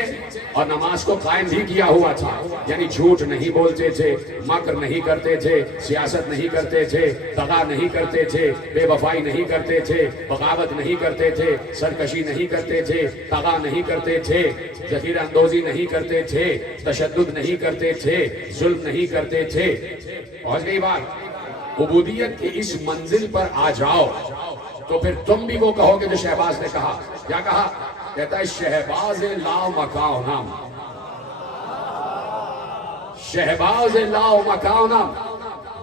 اور نماز کو قائم بھی کیا ہوا تھا. یعنی جھوٹ نہیں بولتے تھے، مکر نہیں کرتے تھے، سیاست نہیں کرتے تھے، دغا نہیں کرتے تھے، بے وفائی نہیں کرتے تھے، بغاوت نہیں کرتے تھے، سرکشی نہیں کرتے تھے، طغا نہیں کرتے تھے، ذخیرہ اندوزی نہیں کرتے تھے، تشدد نہیں کرتے تھے، ظلم نہیں کرتے تھے. پہنچ گئی بات؟ عبودیت کی اس منزل پر آ جاؤ تو پھر تم بھی وہ کہو گے جو شہباز نے کہا. کیا کہا؟ کہتا ہے شہباز لا مکانم، شہباز لا مکانم،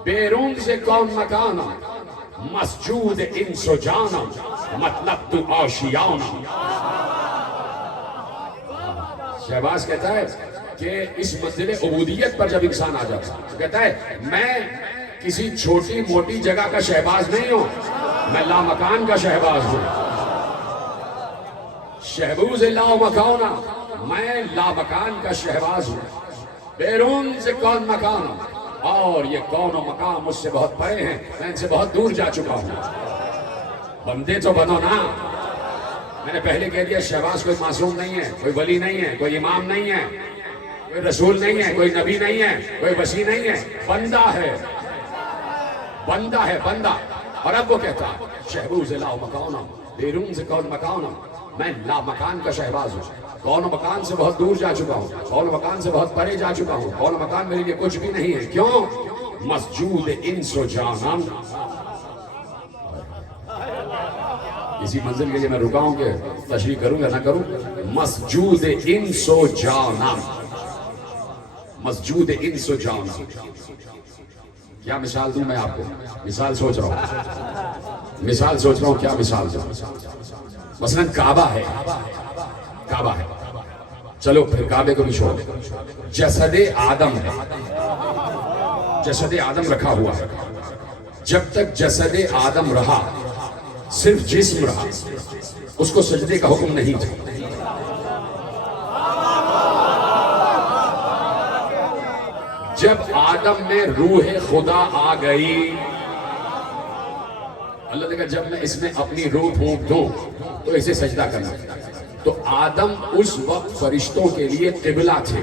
بیرون سے کون مکانم، مسجود انس و جانم، مطلب تو آشیانم. شہباز کہتا ہے کہ اس منزل عبودیت پر جب انسان آ جاتا ہے، کہتا ہے میں کسی چھوٹی موٹی جگہ کا شہباز نہیں ہوں، میں لامکان کا شہباز ہوں. شہبوز لا مکانا، میں لامکان کا شہباز ہوں. بیرون سے کون مکان، اور یہ کون و مقام مجھ سے بہت پرے ہیں، میں ان سے بہت دور جا چکا ہوں. بندے تو بنو نا. میں نے پہلے کہہ دیا شہباز کوئی معصوم نہیں ہے، کوئی ولی نہیں ہے، کوئی امام نہیں ہے، کوئی رسول نہیں ہے، کوئی نبی نہیں ہے، کوئی وسیع نہیں ہے، بندہ ہے، بندہ ہے، بندہ. اور اب وہ کہتا شہبوز لا مکانم، بیرون سے کون مکانم، میں لا مکان کا شہباز ہوں. کون و مکان سے بہت دور جا چکا ہوں، کون و مکان سے بہت پرے جا چکا ہوں، کون و مکان میرے لیے کچھ بھی نہیں ہے. کیوں؟ مسجود انس و جانم. اسی منزل کے لیے میں رکا ہوں کہ تشریح کروں یا نہ کروں. مسجود انس و جانم، مسجود انس و جانم. کیا مثال دوں میں آپ کو؟ مثال سوچ رہا ہوں، مثال سوچ رہا ہوں کیا مثال دوں. مثلا کعبہ ہے، کعبہ ہے، چلو پھر کعبے کو بھی چھوڑ دیں. جسد آدم ہے، جسد آدم رکھا ہوا ہے. جب تک جسد آدم رہا، صرف جسم رہا، اس کو سجدے کا حکم نہیں تھا. جب آدم میں روح خدا آ گئی، اللہ نے کہا جب میں اس میں اپنی روح پھونک دوں تو اسے سجدہ کرنا. تو آدم اس وقت فرشتوں کے لیے قبلہ تھے.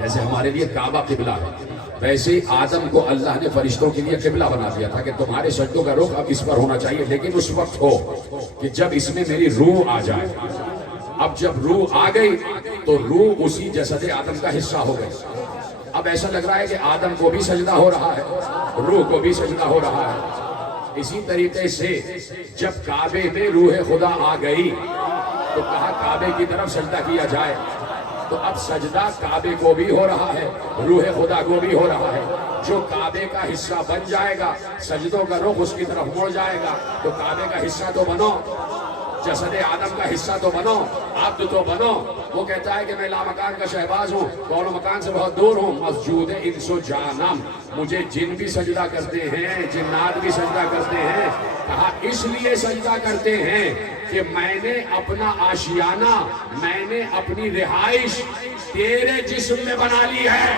جیسے ہمارے لیے کعبہ قبلہ ہے، ویسے ہی آدم کو اللہ نے فرشتوں کے لیے قبلہ بنا دیا تھا کہ تمہارے سجدوں کا رخ اب اس پر ہونا چاہیے، لیکن اس وقت ہو کہ جب اس میں میری روح آ جائے. اب جب روح آ گئی تو روح اسی جسد آدم کا حصہ ہو گئی. اب ایسا لگ رہا ہے کہ آدم کو بھی سجدہ ہو رہا ہے، روح کو بھی سجدہ ہو رہا ہے. اسی طریقے سے جب کعبے میں روح خدا آ گئی تو کہا کعبے کی طرف سجدہ کیا جائے. تو اب سجدہ کعبے کو بھی ہو رہا ہے، روح خدا کو بھی ہو رہا ہے. جو کعبے کا حصہ بن جائے گا، سجدوں کا رخ اس کی طرف مڑ جائے گا. تو کعبے کا حصہ تو بنو، جسد آدم کا حصہ تو بنو، عبد تو بنو. وہ کہتا ہے کہ میں لامکان کا شہباز ہوں، کون مکان سے بہت دور ہوں. مسجود انس و جانم، مجھے جن بھی سجدہ کرتے ہیں، جنات بھی سجدہ کرتے ہیں. کہا اس لیے سجدہ کرتے ہیں کہ میں نے اپنا آشیانہ، میں نے اپنی رہائش تیرے جسم میں بنا لی ہے.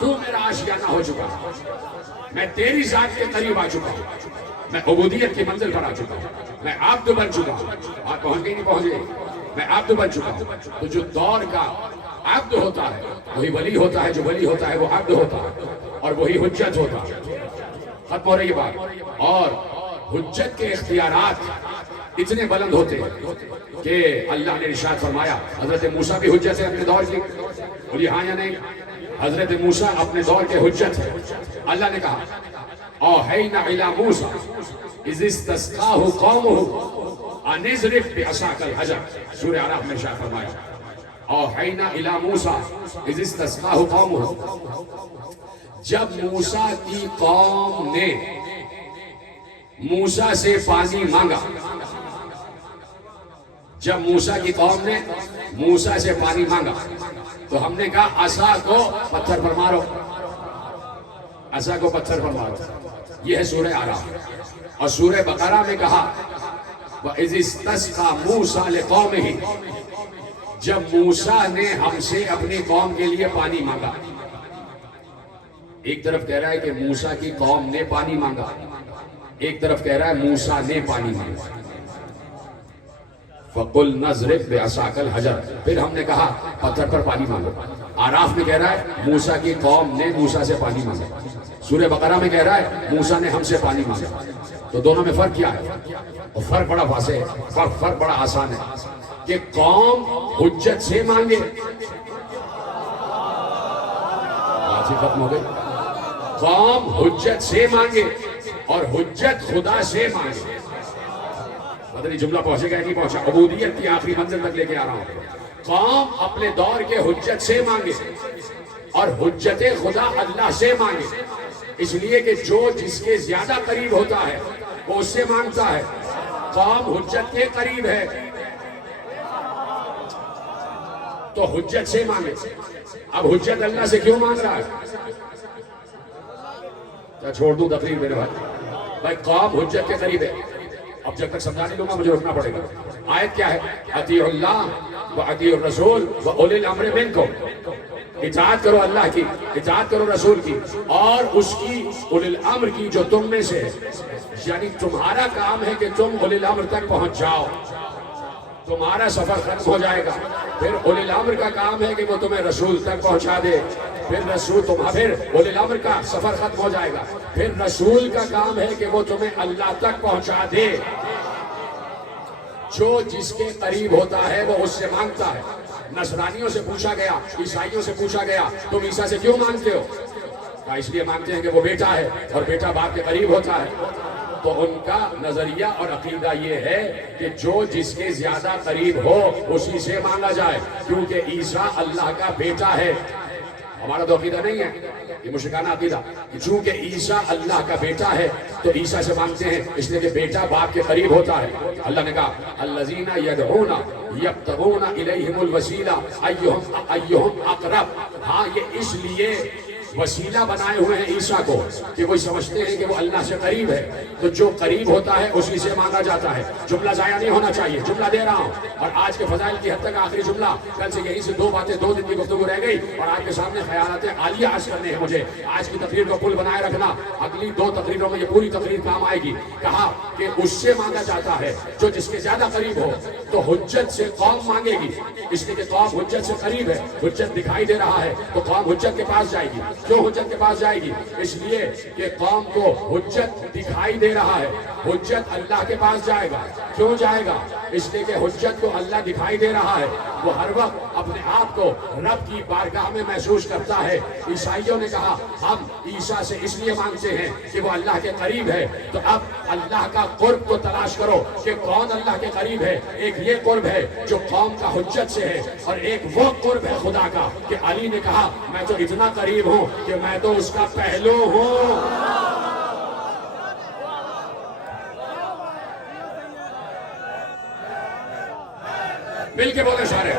تو میرا آشیانہ ہو چکا، میں تیری ذات کے قریب آ چکا ہوں، میں عبودیت کی منزل پر آ چکا ہوں، میں عبد بن چکا ہوں. آپ پہنچ گئی نہیں پہنچ گئی؟ میں عبد بن چکا ہوں. تو جو دور کا عبد ہوتا ہے وہی ولی ہوتا ہے، جو ولی ہوتا ہے وہ عبد ہوتا ہے، اور وہی حجت ہوتا ہے. ختم ہو رہی بات. اور حجت کے اختیارات اتنے بلند ہوتے ہیں کہ اللہ نے ارشاد فرمایا حضرت موسیٰ بھی حجت ہے اپنے دور کی. بولیے ہاں یا نہیں؟ حضرت موسیٰ اپنے دور کے حجت ہے. اللہ نے کہا اوحینا الی موسیٰ اذ استسقاہ قومہ ان اضرب بعصاک الحجر. سورہ اعراف میں ارشاد فرمایا اوحینا الی موسیٰ اذ استسقاہ قومہ. جب موسیٰ کی قوم نے موسیٰ سے پانی مانگا، جب موسیٰ کی قوم نے موسیٰ سے پانی مانگا تو ہم نے کہا عصا کو پتھر پر مارو، عصا کو پتھر پر مارو. یہ ہے سورہ اعراف. اور سورہ بقرہ میں کہا وَإِذِ اسْتَسْقَىٰ مُوسَىٰ لِقَوْمِهِ، جب موسیٰ نے ہم سے اپنی قوم کے لیے پانی مانگا. ایک طرف کہہ رہا ہے کہ موسیٰ کی قوم نے پانی مانگا، ایک طرف کہہ رہا ہے موسیٰ نے پانی مانگا، فَقُلْ نَضْرِبْ بِعَصَاكَ الْحَجَرَ، پھر ہم نے کہا پتھر پر پانی مانگو۔ آراف میں کہہ رہا ہے موسیٰ کی قوم نے موسیٰ سے پانی مانگا، سورہ بقرہ میں کہہ رہا ہے موسیٰ نے ہم سے پانی مانگا۔ تو دونوں میں فرق کیا ہے؟ اور فرق بڑا واضح ہے، فرق بڑا آسان ہے کہ قوم حجت سے مانگے، بات ہی ختم ہو گئی، قوم حجت سے مانگے اور حجت خدا سے مانگے۔ پتہ نہیں جملہ پہنچے گا نہیں پہنچا، عبودیت کی آخری منزل تک لے کے آ رہا ہوں۔ قوم اپنے دور کے حجت سے مانگے اور حجت خدا اللہ سے مانگے، اس لیے کہ جو جس کے زیادہ قریب ہوتا ہے وہ اس سے مانگتا ہے۔ قوم حجت کے قریب ہے تو حجت سے مانگے۔ اب حجت اللہ سے کیوں مانگ رہا ہے؟ کیا چھوڑ دوں تقریر میرے بھائی؟ قوم حجت کے قریب ہے۔ اب جب تک سمجھا نہیں لوں گا مجھے رکنا پڑے گا۔ آیت کیا ہے؟ اطیعوا اللہ واطیعوا الرسول واولی الامر منکم، اطاعت کرو اللہ کی، اطاعت کرو رسول کی اور اس کی اولی الامر کی جو تم میں سے ہے۔ یعنی تمہارا کام ہے کہ تم اولی الامر تک پہنچ جاؤ، تمہارا سفر ختم ہو جائے گا۔ پھر اولی الامر کا کام ہے کہ وہ تمہیں رسول تک پہنچا دے، پھر اولی الامر کا سفر ختم ہو جائے گا، پھر رسول کا کام ہے کہ وہ تمہیں اللہ تک پہنچا دے۔ جو جس کے قریب ہوتا ہے وہ اس سے مانگتا ہے۔ نصرانیوں سے پوچھا گیا، عیسائیوں سے پوچھا گیا تم عیسیٰ سے کیوں مانگتے ہو؟ کہا اس لیے مانگتے ہیں کہ وہ بیٹا ہے اور بیٹا باپ کے قریب ہوتا ہے۔ تو ان کا نظریہ اور عقیدہ یہ ہے کہ جو جس کے زیادہ قریب ہو اسی سے مانگا جائے، کیونکہ عیسیٰ اللہ کا بیٹا ہے۔ ہمارا تو عقیدہ نہیں ہے، یہ مشرکانہ عقیدہ، چونکہ عیسیٰ اللہ کا بیٹا ہے تو عیسیٰ سے مانگتے ہیں، اس لیے کہ بیٹا باپ کے قریب ہوتا ہے۔ اللہ نے کہا الذین یدعون یبتغون الیہم الوسیلہ ایہم اقرب، ہاں یہ اس لیے وسیلہ بنائے ہوئے ہیں عیسیٰ کو کہ وہ سمجھتے ہیں کہ وہ اللہ سے قریب ہے، تو جو قریب ہوتا ہے اسی سے مانگا جاتا ہے۔ جملہ ضائع نہیں ہونا چاہیے، جملہ دے رہا ہوں، اور آج کے فضائل کی حد تک آخری جملہ، کل سے یہیں سے دو باتیں، 2 دن کی گفتگو رہ گئی اور آپ کے سامنے خیالات عالیہ عرض کرنے ہیں مجھے۔ آج کی تقریر کا پل بنائے رکھنا، اگلی 2 تقریروں میں یہ پوری تقریر کام آئے گی۔ کہا کہ اس سے مانگا جاتا ہے جو جس کے زیادہ قریب ہو، تو حجت سے قوم مانگے گی، اس لیے کہ قوم حجت سے قریب ہے، حجت دکھائی دے رہا ہے تو قوم حجت کے پاس جائے گی۔ کیوں حجت کے پاس جائے گی؟ اس لیے کہ قوم کو حجت دکھائی دے رہا ہے، حجت اللہ کے پاس جائے گا۔ کیوں جائے گا؟ اس لیے کہ حجت کو اللہ دکھائی دے رہا ہے، وہ ہر وقت اپنے آپ کو رب کی بارگاہ میں محسوس کرتا ہے۔ عیسائیوں نے کہا ہم عیسیٰ سے اس لیے مانگتے ہیں کہ وہ اللہ کے قریب ہے، تو اب اللہ کا قرب کو تلاش کرو کہ کون اللہ کے قریب ہے۔ ایک یہ قرب ہے جو قوم کا حجت سے ہے، اور ایک وہ قرب ہے خدا کا کہ علی نے کہا میں تو اتنا قریب ہوں کہ میں تو اس کا پہلو ہوں۔ مل کے بولے سارے،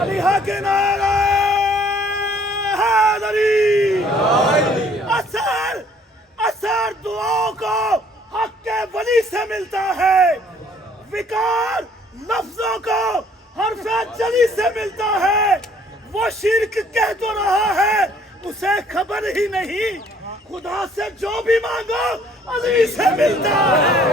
علی حق کے نعرہ حیدری، اثر دعاؤں کو حق کے ولی سے ملتا ہے، وقار لفظوں کو حرف جلی سے ملتا ہے۔ وہ شرک کہہ تو رہا ہے اسے خبر ہی نہیں، خدا سے جو بھی مانگو علی سے ملتا ہے۔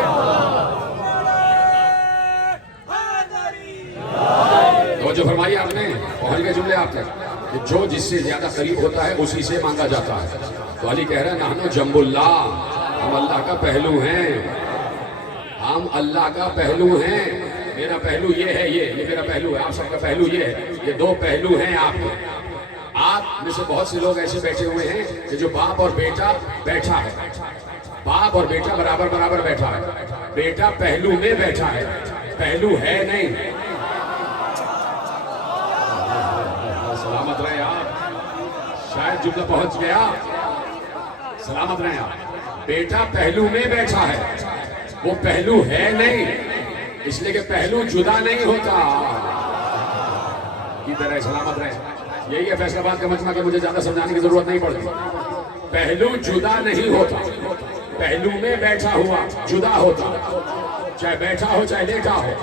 توجہ فرمائیے، آپ نے پہنچ گئے جملے آپ تک کہ جو جس سے زیادہ قریب ہوتا ہے اسی سے مانگا جاتا ہے۔ تو علی کہہ رہا ہے نحن جنب اللہ، ہم اللہ کا پہلو ہیں، ہم اللہ کا پہلو ہیں۔ میرا پہلو یہ ہے، یہ میرا پہلو ہے، آپ سب کا پہلو یہ ہے، یہ 2 پہلو ہیں آپ کے۔ آپ میں سے بہت سے لوگ ایسے بیٹھے ہوئے ہیں کہ جو باپ اور بیٹا بیٹھا ہے، باپ اور بیٹا برابر برابر بیٹھا ہے، بیٹا پہلو میں بیٹھا ہے، پہلو ہے نہیں۔ سلامت رہے آپ، شاید جملہ پہنچ گیا، سلامت رہے آپ۔ بیٹا پہلو میں بیٹھا ہے، وہ پہلو ہے نہیں، اس لیے کہ پہلو جدا نہیں ہوتا۔ کی طرح سلامت رہے، یہی ہے فیصلہ آباد کا مجمع کہ مجھے زیادہ سمجھانے کی ضرورت نہیں پڑتی۔ پہلو جدا نہیں ہوتا، پہلو میں بیٹھا ہوا جدا ہوتا، چاہے بیٹھا ہو چاہے لیٹا ہو۔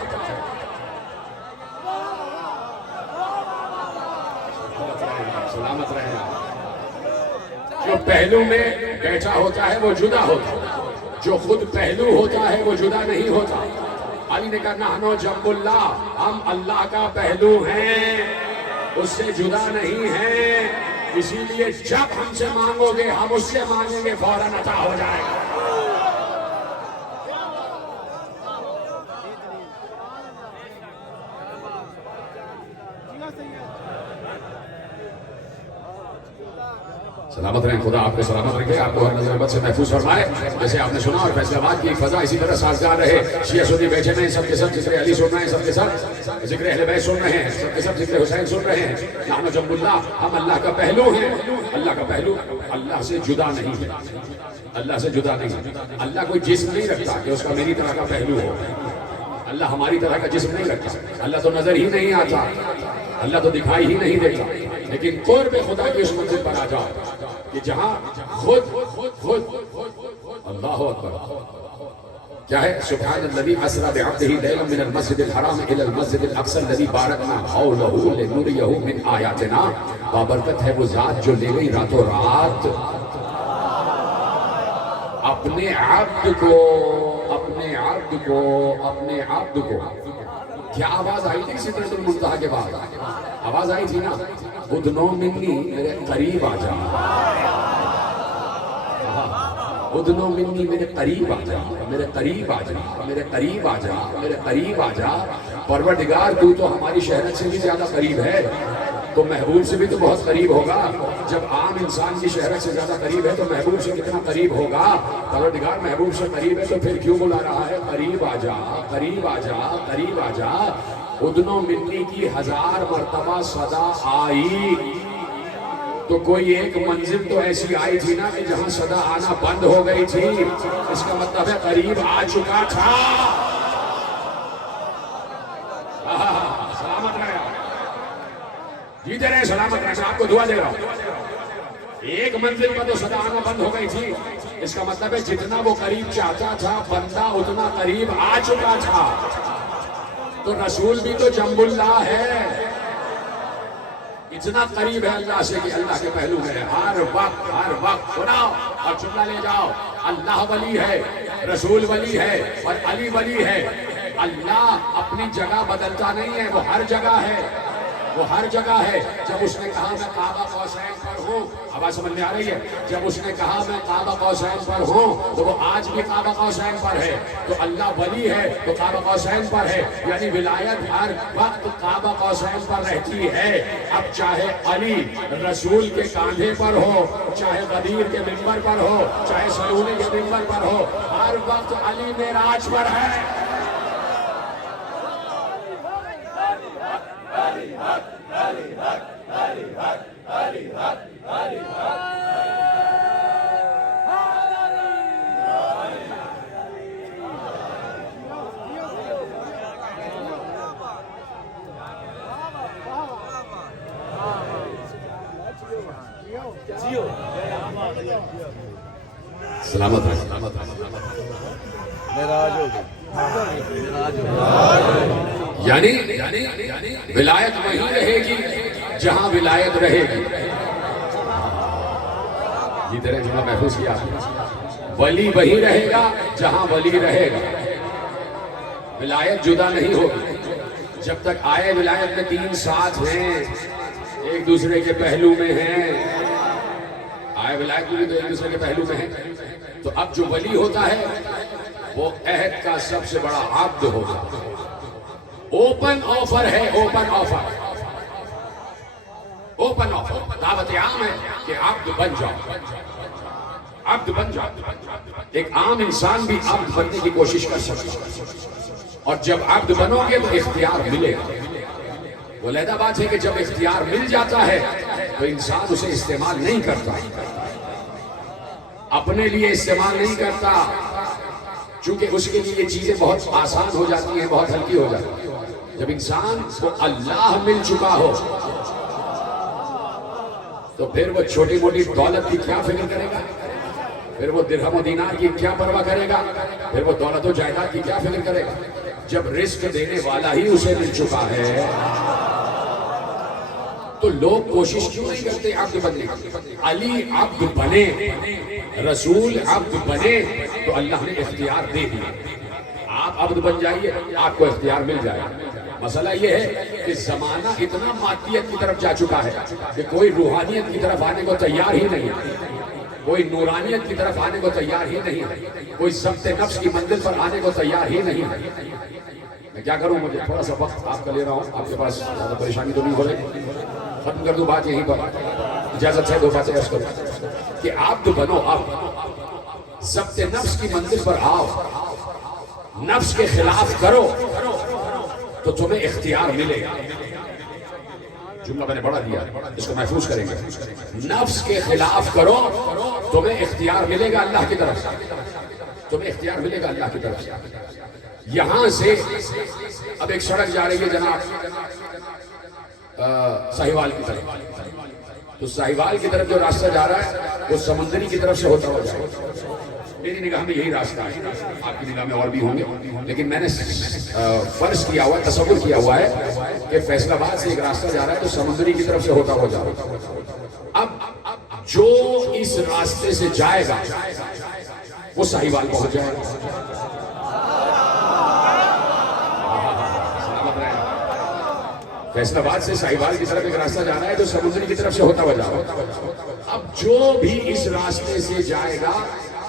جو پہلو میں بیٹھا ہوتا ہے وہ جدا ہوتا ہے، جو خود پہلو ہوتا ہے وہ جدا نہیں ہوتا۔ علی نے کہا نحنو جنب اللہ، ہم اللہ کا پہلو ہیں، اس سے جدا نہیں ہیں، اسی لیے جب ہم سے مانگو گے ہم اس سے مانگیں گے فوراً عطا ہو جائے گا۔ سلامت رہیں، خدا آپ کو سلامت رکھے، آپ کو ہر نظر بد سے محفوظ فرمائے۔ جیسے آپ نے سنا اور فیصلہ آباد کی ایک فضا اسی طرح سازگار رہے۔ شیعہ سنی بیٹھے ہیں، سب کے سب ذکر علی سن رہے ہیں، سب کے سب ذکر اہل بیت سن رہے ہیں، سب کے سب ذکر حسین سن رہے ہیں۔ نحن جنب اللہ، ہم اللہ کا پہلو ہیں۔ اللہ کا پہلو اللہ سے جدا نہیں ہے، اللہ سے جدا نہیں۔ اللہ کوئی جسم نہیں رکھتا کہ اس کا میری طرح کا پہلو ہو۔ اللہ ہماری طرح کا جسم نہیں رکھتا، اللہ تو نظر ہی نہیں آتا، اللہ تو دکھائی ہی نہیں دیتا، لیکن قرب خدا کی اس منزل پر آ جاؤ کہ جہاں خود اللہ اکبر کیا ہے، سبحان الذی اسری بعبدہ لیلا من المسجد الحرام الی المسجد الاقصی الذی بارکنا حولہ لنریہ من آیاتنا۔ بابرکت ہے وہ ذات جو لے گئی راتوں رات اپنے عبد کو کیا آواز آئی تھی سدرۃ المنتہا کے بعد؟ آواز آئی تھی نا، ادنو منی، میرے قریب آ جا، ادنو منی، میرے قریب آ جا، میرے قریب آ جا، میرے قریب آ جا، میرے قریب آ جا۔ پروردگار تو ہماری شہرت سے بھی زیادہ قریب ہے، تو محبوب سے بھی تو بہت قریب ہوگا۔ جب عام انسان کی شہرت سے زیادہ قریب ہے تو محبوب سے کتنا قریب ہوگا؟ پروردگار محبوب سے قریب ہے تو پھر کیوں بلا رہا ہے قریب آ جا، قریب آ جا، قریب آ جا۔ ادنو منی کی 1000 مرتبہ صدا آئی تو کوئی ایک منزل تو ایسی آئی تھی نا کہ جہاں صدا آنا بند ہو گئی تھی، اس کا مطلب ہے قریب آ چکا تھا۔ سلامت رہے، جیتے رہے، سلامت رہے، میں آپ کو دعا دے رہا ہوں۔ ایک منزل پر تو صدا آنا بند ہو گئی تھی، اس کا مطلب ہے جتنا وہ قریب چاہتا تھا بندہ اتنا قریب آ چکا تھا۔ تو رسول بھی تو جنب اللہ ہے، اتنا قریب ہے اللہ سے کہ اللہ کے پہلو میں ہے، ہر وقت سناؤ اور جملہ لے جاؤ، اللہ ولی ہے، رسول ولی ہے اور علی ولی ہے۔ اللہ اپنی جگہ بدلتا نہیں ہے، وہ ہر جگہ ہے، وہ ہر جگہ ہے۔ جب اس نے کہا میں کعبہ قوسین پر ہوں، آواز سمجھ میں آ رہی ہے؟ جب اس نے کہا میں کعبہ قوسین پر ہوں تو وہ آج بھی کعبہ قوسین پر ہے۔ تو اللہ ولی ہے تو کعبہ قوسین پر ہے، یعنی ولایت ہر وقت کعبہ قوسین پر رہتی ہے۔ اب چاہے علی رسول کے کاندھے پر ہو، چاہے غدیر کے منبر پر ہو، چاہے سلونے کے منبر پر ہو، ہر وقت علی معراج پر ہے۔ سلامت ہے، سلامت ہے، معراج ہو گئی، یعنی ولایت وہیں رہے گی جہاں ولایت رہے گی۔ یہ طرح جملہ محفوظ کیا آپ نے، ولی وہیں رہے گا جہاں ولی رہے گا، ولایت جدا نہیں ہوگی۔ جب تک آئے ولایت میں 3 ساتھ ہیں، ایک دوسرے کے پہلو میں ہیں، آئے ولایت میں تو ایک دوسرے کے پہلو میں ہیں۔ تو اب جو ولی ہوتا ہے وہ عہد کا سب سے بڑا عبد ہوگا۔ اوپن آفر ہے، اوپن آفر، اوپن آفر، دعوت عام ہے کہ عبد بن جاؤ، عبد بن جاؤ۔ ایک عام انسان بھی عبد بننے کی کوشش کر سکتا ہے، اور جب عبد بنو گے تو اختیار ملے گا۔ وہ علیحدہ بات ہے کہ جب اختیار مل جاتا ہے تو انسان اسے استعمال نہیں کرتا، اپنے لیے استعمال نہیں کرتا، چونکہ اس کے لیے یہ چیزیں بہت آسان ہو جاتی ہیں، بہت ہلکی ہو جاتی ہیں۔ جب انسان کو اللہ مل چکا ہو تو پھر وہ چھوٹی موٹی دولت کی کیا فکر کرے گا، پھر وہ درہم و دینار کی کیا پرواہ کرے گا، پھر وہ دولت و جائیداد کی کیا فکر کرے گا، جب رزق دینے والا ہی اسے مل چکا ہے۔ تو لوگ کوشش کیوں نہیں کرتے عبد بننے کی؟ علی عبد بنے، رسول عبد بنے تو اللہ نے اختیار دے دیا. آپ عبد بن جائیے، آپ کو اختیار مل جائے. مسئلہ یہ ہے کہ زمانہ اتنا مادیت کی طرف جا چکا ہے کہ کوئی روحانیت کی طرف آنے کو تیار ہی نہیں ہے، کوئی نورانیت کی طرف آنے کو تیار ہی نہیں ہے، کوئی ضبط نفس کی منزل پر آنے کو تیار ہی نہیں ہے. میں کیا کروں، مجھے تھوڑا سا وقت آپ کا لے رہا ہوں، آپ کے پاس زیادہ پریشانی تو نہیں ہو رہی، ختم کر دوں بات یہیں پر. اجازت ہے 2 باتیں عرض کروں کہ آپ تو بنو، آپ ضبط نفس کی منزل پر آؤ، نفس کے خلاف کرو تو تمہیں اختیار ملے گا. جملہ میں نے بڑھا دیا، اس کو محفوظ کریں گے. نفس کے خلاف کرو تمہیں اختیار ملے گا اللہ کی طرف سے، تمہیں اختیار ملے گا اللہ کی طرف سے. یہاں سے اب ایک سڑک جا رہی ہے جناب ساہیوال کی طرف، تو ساہیوال کی طرف جو راستہ جا رہا ہے وہ سمندری کی طرف سے ہوتا ہوا جائے. میری نگاہ میں یہی راستہ ہے، آپ کی نگاہ میں اور بھی ہوں گے، لیکن میں نے فرض کیا ہوا ہے، تصور کیا ہوا ہے کہ فیصل آباد سے ایک راستہ جا رہا ہے تو سمندری کی طرف سے ہوتا ہوا جا رہا ہے. اب جو اس راستے سے جائے گا وہ ساہیوال پہنچ جائے گا. فیصل آباد سے ساہیوال کی طرف ایک راستہ جا رہا ہے تو سمندری کی طرف سے ہوتا ہوا جا رہا ہے. اب جو بھی اس راستے سے جائے گا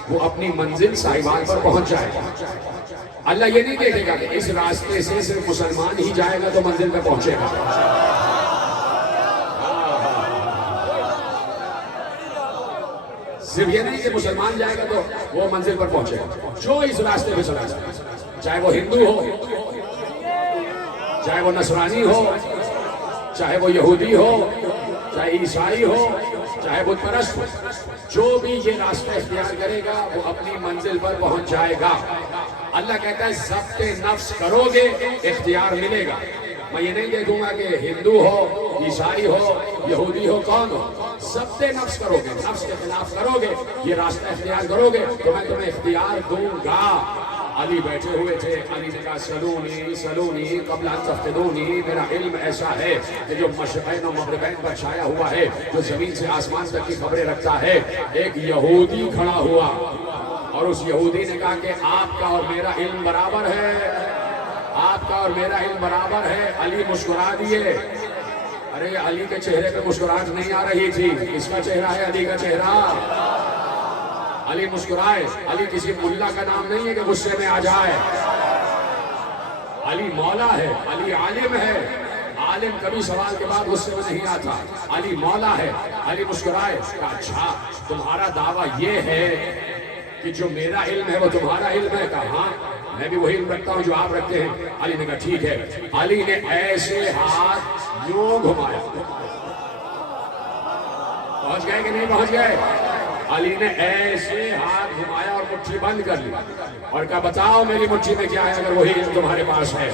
وہ اپنی منزل ساہیوال پر پہنچ جائے گا. اللہ یہ نہیں دیکھے گا کہ اس راستے سے صرف مسلمان ہی جائے گا تو منزل پہ پہنچے گا. صرف یہ نہیں کہ مسلمان جائے گا تو وہ منزل پر پہنچے گا. جو اس راستے پہ چلا جائے، چاہے وہ ہندو ہو، چاہے وہ نصرانی ہو، چاہے وہ یہودی ہو، چاہے عیسائی ہو، چاہے بت پرست ہو، جو بھی یہ راستہ اختیار کرے گا وہ اپنی منزل پر پہنچ جائے گا. اللہ کہتا ہے ضبط نفس کرو گے اختیار ملے گا. میں یہ نہیں دیکھوں گا کہ ہندو ہو، عیسائی ہو، یہودی ہو، کون ہو. ضبط نفس کرو گے، نفس کے خلاف کرو گے، یہ راستہ اختیار کرو گے تو میں تمہیں اختیار دوں گا. علی بیٹھے ہوئے تھے، علی نے کہا سلونی سلونی قبل ان تفتنونی، میرا علم ایسا ہے کہ جو مشرقین و مغربین پر چھایا ہوا ہے، جو زمین سے آسمان تک کی خبریں رکھتا ہے. ایک یہودی کھڑا ہوا اور اس یہودی نے کہا کہ آپ کا اور میرا علم برابر ہے، آپ کا اور میرا علم برابر ہے. علی مسکرا دیے. ارے علی کے چہرے پہ مسکراہٹ نہیں آ رہی تھی، اس کا چہرہ ہے علی کا چہرہ. علی مسکرائے. علی کسی ملا کا نام نہیں ہے کہ غصے میں آ جائے. علی مولا ہے، علی عالم ہے. عالم کبھی سوال کے بعد غصے میں نہیں آتا. علی مولا ہے. علی مسکرائے. کہا اچھا تمہارا دعویٰ یہ ہے کہ جو میرا علم ہے وہ تمہارا علم ہے؟ کہا ہاں میں بھی وہی علم رکھتا ہوں جو آپ رکھتے ہیں. علی نے کہا ٹھیک ہے. علی نے ایسے ہاتھ یوں گھمایا. پہنچ گئے کہ نہیں پہنچ گئے؟ علی نے ایسے ہاتھ گھمایا اور مٹھی بند کر لی اور کہا بتاؤ میری مٹھی میں کیا ہے اگر وہی علم تمہارے پاس ہے.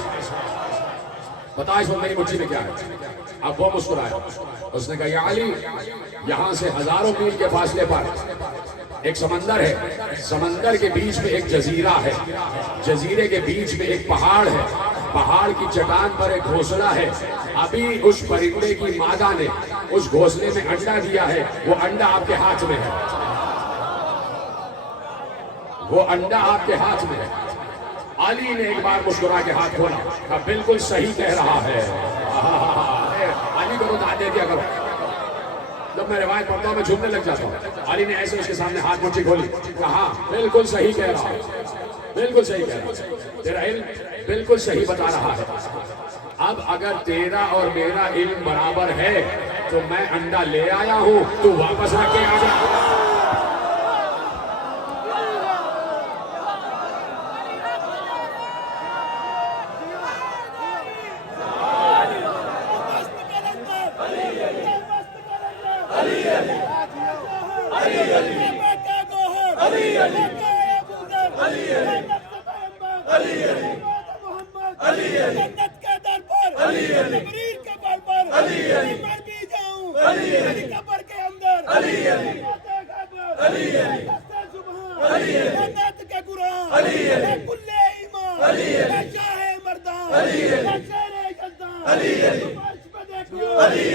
بتاؤ اس وقت میری مٹھی میں کیا ہے. اب وہ مسکرایا. اس نے کہا یا علی، یہاں سے ہزاروں میل کے فاصلے پر ایک سمندر ہے، سمندر کے بیچ میں ایک جزیرہ ہے، جزیرے کے بیچ میں ایک پہاڑ ہے، پہاڑ کی چٹان پر ایک گھونسلہ ہے. ابھی اس پرندے کی مادہ نے اس گھونسلے میں انڈا دیا ہے، وہ انڈا آپ کے ہاتھ میں ہے، وہ انڈا آپ کے ہاتھ میں ہے. علی نے ایک بار مسکرا کے ہاتھ کھولا، کہا بالکل صحیح کہہ رہا ہے. علی کو بتا دے دیا کرو، جب میں روایت پڑھتا ہوں میں جھومنے لگ جاتا ہوں. علی نے ایسے اس کے سامنے ہاتھ مٹھی کھولی، کہا بالکل صحیح کہہ رہا ہے، بالکل صحیح کہہ رہا ہے، تیرا علم بالکل صحیح بتا رہا ہے. اب اگر تیرا اور میرا علم برابر ہے تو میں انڈا لے آیا ہوں، تو واپس رکھ کے آ جا. علی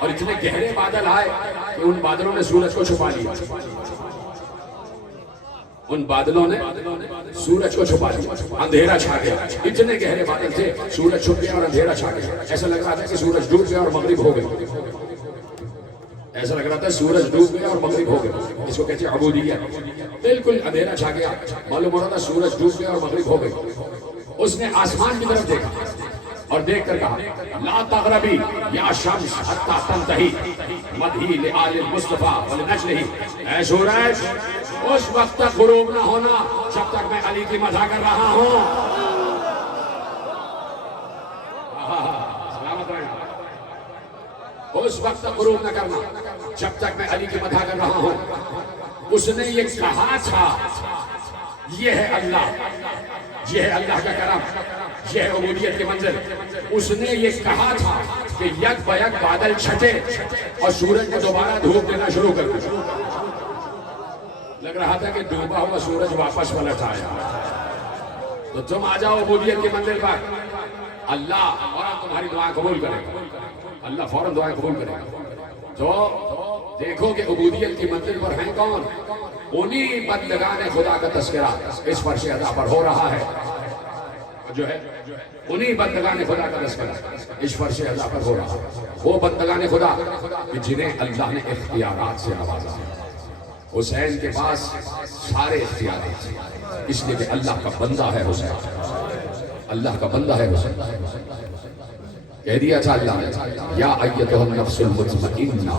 اور اتنے گہرے بادل آئے کہ ان بادلوں نے سورج کو چھپا لیا. ان بادلوں نے سورج کو چھپا لیا, اندھیرا چھا گیا. اتنے گہرے بادل تھے, سورج چھپ گیا اور اندھیرا چھا گیا. ایسا لگ رہا تھا کہ سورج ڈوب گیا اور مغرب ہو گئی. ایسا لگ رہا تھا سورج ڈوب گیا اور مغرب ہو گیا. اس کو کہتے ہیں عبودیت. بالکل اندھیرا چھا گیا, معلوم ہو رہا تھا سورج ڈوب گیا اور مغرب ہو گئی. اس نے آسمان کی طرف دیکھا اور دیکھ کر کہا لا تغربی یا شمس حتی تنتہی مدہی لآل المصطفیٰ ولنجلہی. اے سورج اس وقت تک غروب نہ ہونا جب تک میں علی کی مدح کر رہا ہوں. اس وقت تک غروب نہ کرنا جب تک میں علی کی مدح کر رہا ہوں. اس نے یہ کہا تھا, یہ ہے اللہ, یہ ہے اللہ کا کرم, یہ ہے عبودیت کے منزل. اس نے یہ کہا تھا کہ یک بیک بادل چھٹے اور سورج کو دوبارہ دھوپ دینا شروع کر دیا. لگ رہا تھا کہ ڈوبا ہوا سورج واپس پلٹ آیا. تو تم آ جاؤ عبودیت کے منزل پر, اللہ فوراً تمہاری دعائیں قبول کرے گا. اللہ فوراً دعائیں قبول کرے گا. تو دیکھو کہ عبودیت کی منزل پر ہیں کون؟ انہی بندگان خدا کا تذکرہ اس فرش ادا پر ہو رہا ہے. جو ہے انہی بندگان خدا کا تذکرہ اس فرش ادا پر ہو رہا ہے. وہ بندگان خدا کہ جنہیں اللہ نے اختیارات سے نوازا. حسین کے پاس سارے اختیارات ہیں, اس لیے کہ اللہ کا بندہ ہے حسین. اللہ کا بندہ ہے حسین. کہہ دیا تھا اللہ نے یا ایتھا النفس المطمئنہ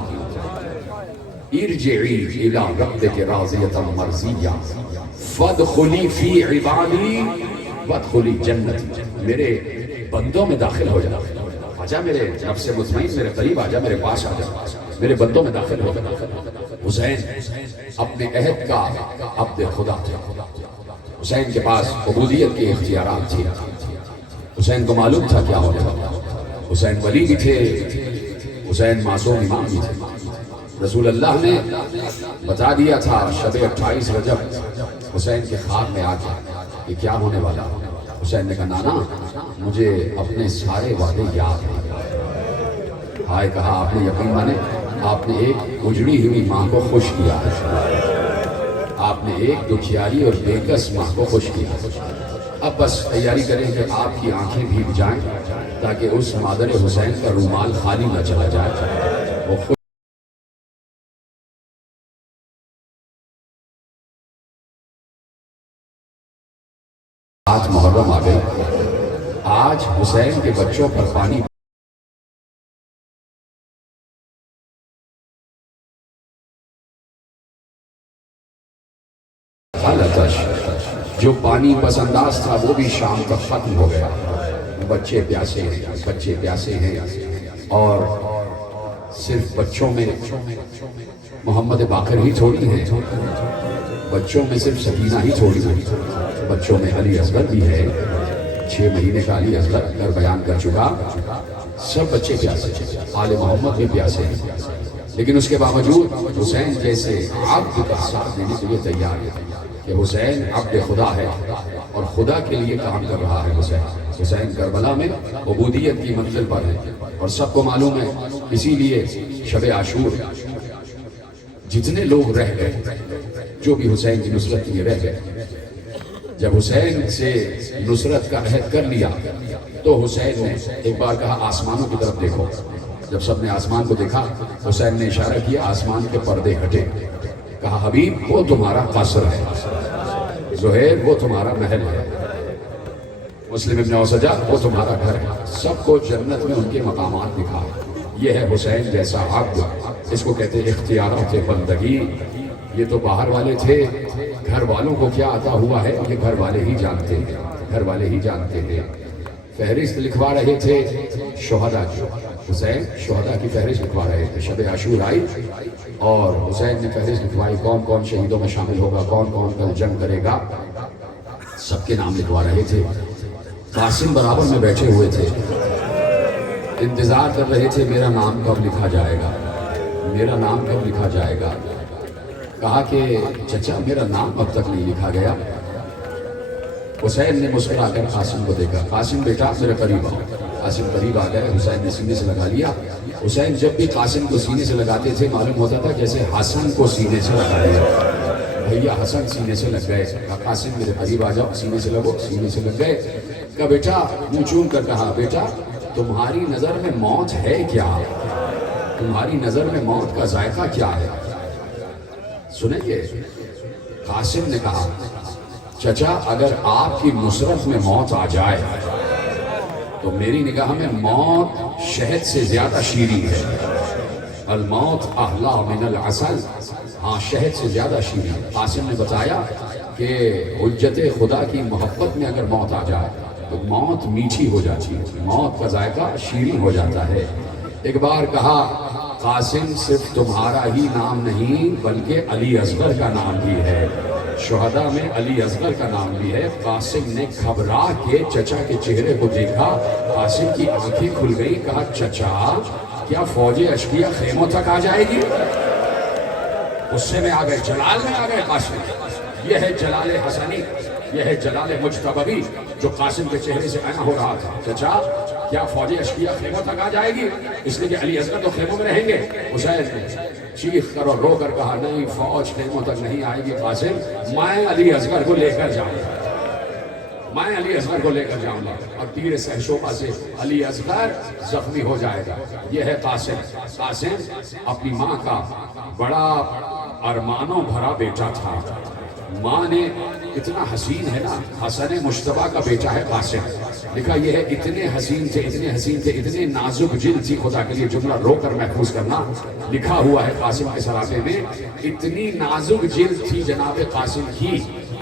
ارجعی الی ربک راضیۃ مرضیہ فادخلی فی عبادی وادخلی جنتی. میرے بندوں میں داخل ہو جا, آجا میرے نفس مطمئن, میرے قریب آجا, میرے پاس آجا, میرے بندوں میں داخل ہو جا. حسین اپنے عہد کا عبد خدا تھا. حسین کے پاس عبودیت کے اختیارات تھے. حسین کو معلوم تھا کیا ہونے والا. حسین ولی بھی تھے, حسین معصوم امام بھی تھے. رسول اللہ نے بتا دیا تھا شب 28 رجب حسین کے خواب میں آ کے کہ کیا ہونے والا. حسین نے کہا نانا مجھے اپنے سارے وعدے یاد ہیں. ہائے کہا آپ نے یقین مانے, آپ نے ایک اجڑی ہوئی ماں کو خوش کیا ہے, آپ نے ایک دکھیاری اور بےکس ماں کو خوش کیا. اب بس تیاری کریں کہ آپ کی آنکھیں بھیگ جائیں تاکہ اس مادر حسین کا رومال خالی نہ چلا جائے. وہ خوش آج محرم آ گئی. آج حسین کے بچوں پر پانی جو پانی پس انداز تھا وہ بھی شام تک ختم ہو گیا. بچے پیاسے ہیں, بچے پیاسے ہیں, اور صرف بچوں میں محمد باقر ہی تھوڑی ہیں, بچوں میں صرف سکینہ ہی تھوڑی ہیں, بچوں میں علی اصغر بھی ہے. 6 مہینے کا علی اصغر کر بیان کر چکا. سب بچے پیاسے ہیں, آل محمد بھی پیاسے ہیں, لیکن اس کے باوجود حسین جیسے عبد کا ساتھ دینے کے لیے تیار ہے کہ حسین عبد خدا ہے اور خدا کے لیے کام کر رہا ہے. حسین کربلا میں عبودیت کی منزل پر ہے اور سب کو معلوم ہے. اسی لیے شب عاشور جتنے لوگ رہ گئے, جو بھی حسین کی نصرت کے لیے رہ گئے, جب حسین سے نصرت کا عہد کر لیا تو حسین نے ایک بار کہا آسمانوں کی طرف دیکھو. جب سب نے آسمان کو دیکھا حسین نے اشارہ کیا آسمان کے پردے ہٹے. کہا حبیب وہ تمہارا قصر ہے, زہیر وہ تمہارا محل ہے, مسلم ابن اوسجہ وہ تمہارا گھر ہے. سب کو جنت میں ان کے مقامات دکھا. یہ ہے حسین جیسا عبد, اس کو کہتے اختیارات بندگی. یہ تو باہر والے تھے, گھر والوں کو کیا عطا ہوا ہے یہ گھر والے ہی جانتے ہیں, گھر والے ہی جانتے ہیں. فہرست لکھوا رہے تھے شہداء کی, حسین شہداء کی فہرست لکھوا رہے تھے. شب عاشور آئی اور حسین نے فہرست لکھوائی کون کون شہیدوں میں شامل ہوگا, کون کون کل جنگ کرے گا. سب کے نام لکھوا رہے تھے. قاسم برابر میں بیٹھے ہوئے تھے, انتظار کر رہے تھے میرا نام کب لکھا جائے گا, میرا نام کب لکھا جائے گا. کہا کہ چچا میرا نام اب تک نہیں لکھا گیا. حسین نے مسکرا کر قاسم کو دیکھا. قاسم بیٹا میرے قریب آؤ. قاسم قریب آ گئے، حسین نے سینے سے لگا لیا. حسین جب بھی قاسم کو سینے سے لگاتے تھے معلوم ہوتا تھا جیسے حسن کو سینے سے لگا لیا. بھیا حسن سینے سے لگ گئے. کہا قاسم میرے قریب آ جاؤ، سینے سے لگو. سینے سے لگ گئے. کہا بیٹا، منہ چوم کر کہا بیٹا تمہاری نظر میں موت ہے کیا؟ تمہاری نظر میں موت کا ذائقہ کیا ہے؟ سنیں گے؟ قاسم نے کہا چچا اگر آپ کی نصرت میں موت آ جائے تو میری نگاہ میں موت شہد سے زیادہ شیریں ہے. الموت احلی من العسل. ہاں شہد سے زیادہ شیریں. قاسم نے بتایا کہ حجت خدا کی محبت میں اگر موت آ جائے تو موت میٹھی ہو جاتی ہے، موت کا ذائقہ شیریں ہو جاتا ہے. ایک بار کہا قاسم صرف تمہارا ہی نام نہیں بلکہ علی اصغر کا نام بھی ہے. شہداء میں علی اصغر کا نام بھی ہے. قاسم نے گھبرا کے چچا کے چہرے کو دیکھا. قاسم کی آنکھیں کھل گئی. کہا چچا کیا فوج اشقیہ خیموں تک آ جائے گی؟ غصے میں آ گئے، جلال میں آ گئے قاسم. یہ ہے جلال حسنی، یہ ہے جلال مجتبی جو قاسم کے چہرے سے عیاں ہو رہا تھا. چچا کیا فوج اشقیہ خیموں تک آ جائے گی؟ اس لیے کہ علی اصغر تو خیموں میں رہیں گے. حسین نے چیخ کر اور رو کر کہا نہیں فوج خیموں تک نہیں آئے گی قاسم، میں علی اصغر کو لے کر جاؤں گا، میں علی اصغر کو لے کر جاؤں گا. اور تیر سہشوبہ سے علی اصغر زخمی ہو جائے گا. یہ ہے قاسم. قاسم اپنی ماں کا بڑا ارمانوں بھرا بیٹا تھا. ماں نے اتنا حسین ہے نا، حسن مشتبہ کا بیٹا ہے قاسم. لکھا یہ ہے اتنے حسین تھے، اتنے حسین تھے، اتنے نازک جلد تھی. خدا کے لیے جملہ رو کر محفوظ کرنا. لکھا ہوا ہے قاسم کے صحافے میں اتنی نازک جلد تھی جناب قاسم کی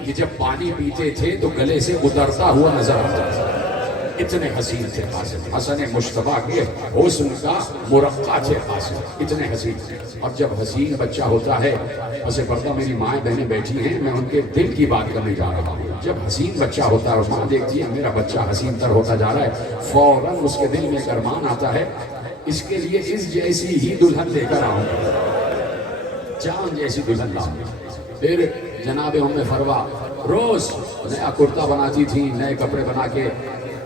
کہ جب پانی پیتے تھے تو گلے سے اترتا ہوا نظر آتا تھا. اتنے حسین تھے قاسم. حسن مشتبہ کے حسن کا مرقع تھے قاسم، اتنے حسین تھے. اور جب حسین بچہ ہوتا ہے، پس پردہ میری مائیں بہنیں بیٹھی ہیں، میں ان کے دل کی بات کرنے جا رہا ہوں. جب حسین بچہ ہوتا ہے اور ماں دیکھتی ہے میرا بچہ حسین تر ہوتا جا رہا ہے، فوراً اس کے دل میں ایک ارمان آتا ہے اس کے لیے اس جیسی ہی دلہن لے کر آؤں، جان جیسی دلہن لاؤں. پھر جناب ام فروا روز نیا کرتا بناتی تھی، نئے کپڑے بنا کے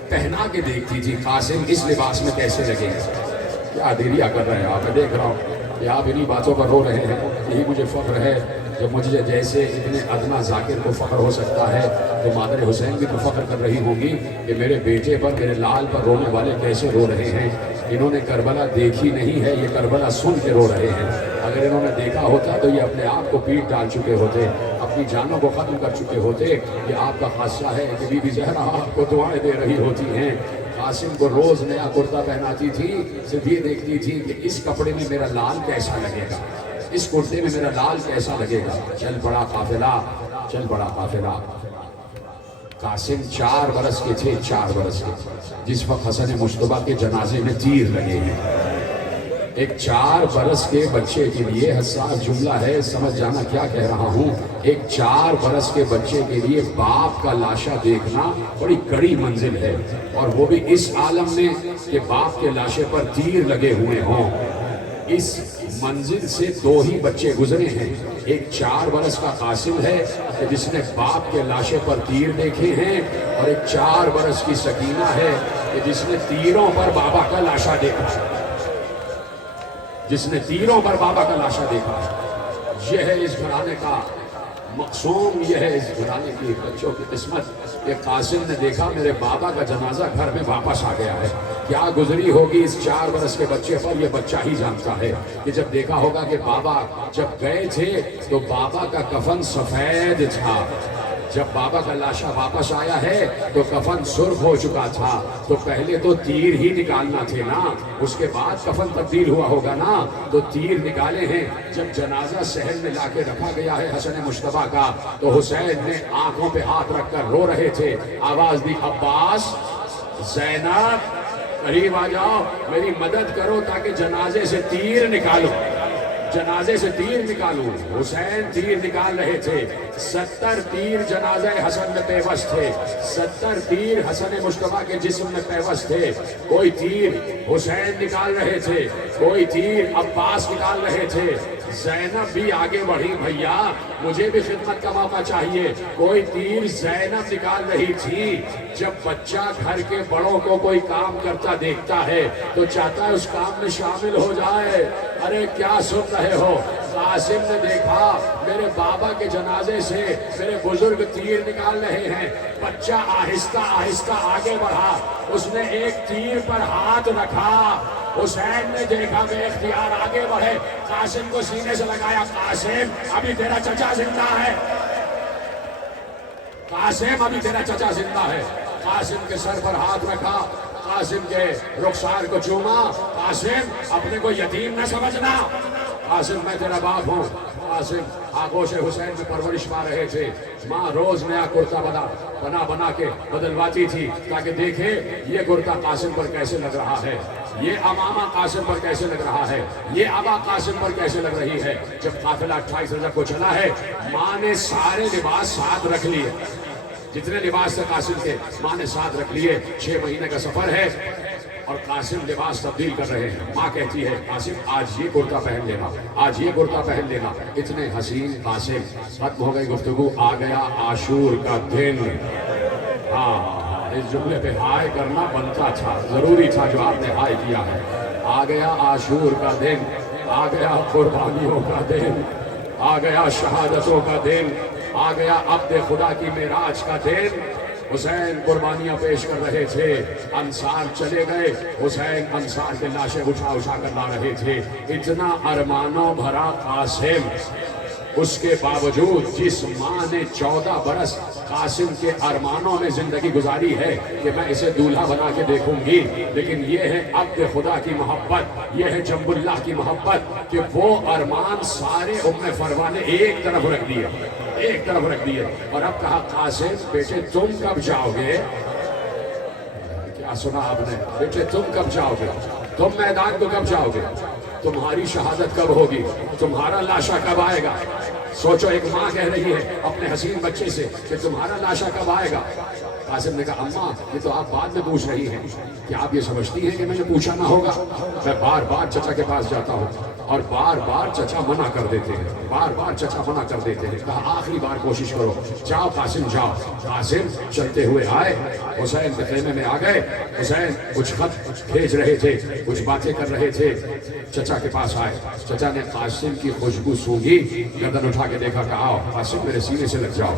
پہنا کے دیکھتی تھی قاسم اس لباس میں کیسے لگے. کیا دیریا کر رہے ہیں آپ؟ دیکھ رہا ہوں کہ آپ انہی باتوں پر رو رہے ہیں. یہی مجھے فخر ہے. جب مجھے جیسے ابن ادنا ذاکر کو فخر ہو سکتا ہے تو مادر حسین بھی تو فخر کر رہی ہوں گی کہ میرے بیٹے پر، میرے لال پر رونے والے کیسے رو رہے ہیں. انہوں نے کربلا دیکھی نہیں ہے، یہ کربلا سن کے رو رہے ہیں. اگر انہوں نے دیکھا ہوتا تو یہ اپنے آپ کو پیٹ ڈال چکے ہوتے، اپنی جانوں کو ختم کر چکے ہوتے. یہ آپ کا خاصہ ہے کہ بی بی زہرا آپ کو دعائیں دے رہی ہوتی ہیں. قاسم کو روز نیا کرتا پہناتی تھی، صرف یہ دیکھتی تھی کہ اس کپڑے میں میرا لال کیسا لگے گا، اس کرتے میں میرا لال کیسا لگے گا. چل پڑا قافلہ، چل پڑا قافلہ. قاسم 4 برس کے تھے، 4 برس کے، جس وقت حسن مشتبہ کے جنازے میں تیر لگے ہیں. ایک 4 برس کے بچے کے لیے حساس جملہ ہے، سمجھ جانا کیا کہہ رہا ہوں. ایک 4 برس کے بچے کے لیے باپ کا لاشا دیکھنا بڑی کڑی منزل ہے، اور وہ بھی اس عالم میں کہ باپ کے لاشے پر تیر لگے ہوئے ہوں. اس منزل سے 2 ہی بچے گزرے ہیں. ایک 4 برس کا قاسم ہے کہ جس نے باپ کے لاشے پر تیر دیکھے ہیں، اور ایک 4 برس کی سکینہ ہے کہ جس نے تیروں پر بابا کا لاشا دیکھا ہے، جس نے تیروں پر بابا کا لاشا دیکھا ہے. یہ ہے اس گھرانے کا مقصوم، یہ ہے اس گھرانے کی بچوں کی قسمت کہ قاسم نے دیکھا میرے بابا کا جنازہ گھر میں واپس آ گیا ہے. کیا گزری ہوگی اس 4 برس کے بچے پر یہ بچہ ہی جانتا ہے. کہ جب دیکھا ہوگا کہ بابا جب گئے تھے تو بابا کا کفن سفید تھا، جب بابا کا لاشا واپس آیا ہے تو کفن سرخ ہو چکا تھا. تو پہلے تو تیر ہی نکالنا تھے نا، اس کے بعد کفن تبدیل ہوا ہوگا نا. تو تیر نکالے ہیں. جب جنازہ صحن میں لا کے رکھا گیا ہے حسن مشتبہ کا، تو حسین نے آنکھوں پہ ہاتھ رکھ کر رو رہے تھے. آواز دی عباس، زینب قریب آ جاؤ، میری مدد کرو تاکہ جنازے سے تیر نکالو، جنازے سے تیر نکالوں. حسین تیر نکال رہے تھے. 70 تیر جنازہ حسن میں پیوست تھے، 70 تیر حسن مشتبہ کے جسم میں پیوست تھے. کوئی تیر حسین نکال رہے تھے، کوئی تیر عباس نکال رہے تھے. زینب بھی آگے بڑھی بھیا مجھے بھی خدمت کا موقع چاہیے. کوئی تیر زینب نکال رہی تھی. جب بچہ گھر کے بڑوں کو کوئی کام کرتا دیکھتا ہے تو چاہتا ہے اس کام میں شامل ہو جائے. ارے کیا سن رہے ہو؟ قاسم نے دیکھا میرے بابا کے جنازے سے میرے بزرگ تیر نکال رہے ہیں. بچہ آہستہ آہستہ آگے بڑھا. اس نے ایک تیر پر ہاتھ رکھا. حسین نے دیکھا بے اختیار آگے بڑھے. قاسم کو سینے سے لگایا. قاسم ابھی تیرا چچا زندہ ہے. قاسم ابھی تیرا چچا زندہ ہے. قاسم کے سر پر ہاتھ رکھا. قاسم کے رخسار کو چوما. قاسم اپنے کو یتیم نہ سمجھنا. قاسم میں تیرا باپ ہوں. قاسم آغوش حسین میں پرورش پا رہے تھے. ماں روز نیا کرتا بنا کے بدلواتی تھی تاکہ دیکھے یہ کرتا قاسم پر کیسے لگ رہا ہے, یہ امامہ قاسم پر کیسے لگ رہا ہے, یہ ابا قاسم پر کیسے لگ رہی ہے. جب قافلہ 28 رجب کو چلا ہے ماں نے سارے لباس ساتھ رکھ لیے. جتنے لباس تھے قاسم کے ماں نے ساتھ رکھ لیے. 6 مہینے کا سفر ہے اور قاسم لباس تبدیل کر رہے ہیں. ماں کہتی ہے قاسم آج یہ کرتا پہن لینا, آج یہ کرتا پہن لینا. اتنے حسین قاسم. ختم ہو گئی گفتگو. آ گیا عاشور کا دن. ہاں اس جملے پہ ہائے کرنا بنتا تھا, ضروری تھا جو آپ نے ہائے کیا ہے. آ گیا عاشور کا دن, آ گیا قربانیوں کا دن, آ گیا شہادتوں کا دن, آ گیا عبد خدا کی معراج کا دن. حسین قربانیاں پیش کر رہے تھے. انصار چلے گئے. حسین انصار کے لاشیں اٹھا کر لا رہے تھے. اتنا ارمانوں بھرا قاسم, اس کے باوجود جس ماں نے 14 برس قاسم کے ارمانوں میں زندگی گزاری ہے کہ میں اسے دولہا بنا کے دیکھوں گی, لیکن یہ ہے عبد خدا کی محبت, یہ ہے جنب اللہ کی محبت کہ وہ ارمان سارے ام فروا نے ایک طرف رکھ دیے, ایک طرف رکھ دیے. اور اب کہا قاسم بیٹے تم کب جاؤ گے؟ کیا سنا آپ نے؟ بیٹے تم کب جاؤ گے؟ تم میدان کو کب جاؤ گے؟ تمہاری شہادت کب ہوگی؟ تمہارا لاشا کب آئے گا؟ سوچو ایک ماں کہہ رہی ہے اپنے حسین بچے سے کہ تمہارا لاشا کب آئے گا؟ قاسم نے کہا اماں یہ تو آپ بعد میں پوچھ رہی ہیں, کیا آپ یہ سمجھتی ہیں کہ میں نے پوچھا نہ ہوگا؟ میں بار بار چچا کے پاس جاتا ہوں اور بار بار چچا منع کر دیتے ہیں, بار بار چچا منع کر دیتے ہیں. کہا آخری بار کوشش کرو, جاؤ قاسم جاؤ. قاسم چلتے ہوئے آئے, حسین کے خیمے میں آ گئے. حسین کچھ خط بھیج رہے تھے, کچھ باتیں کر رہے تھے. چچا کے پاس آئے. چچا نے قاسم کی خوشبو سونگھی, گردن اٹھا کے دیکھا, کہا آؤ قاسم میرے سینے سے لگ جاؤ.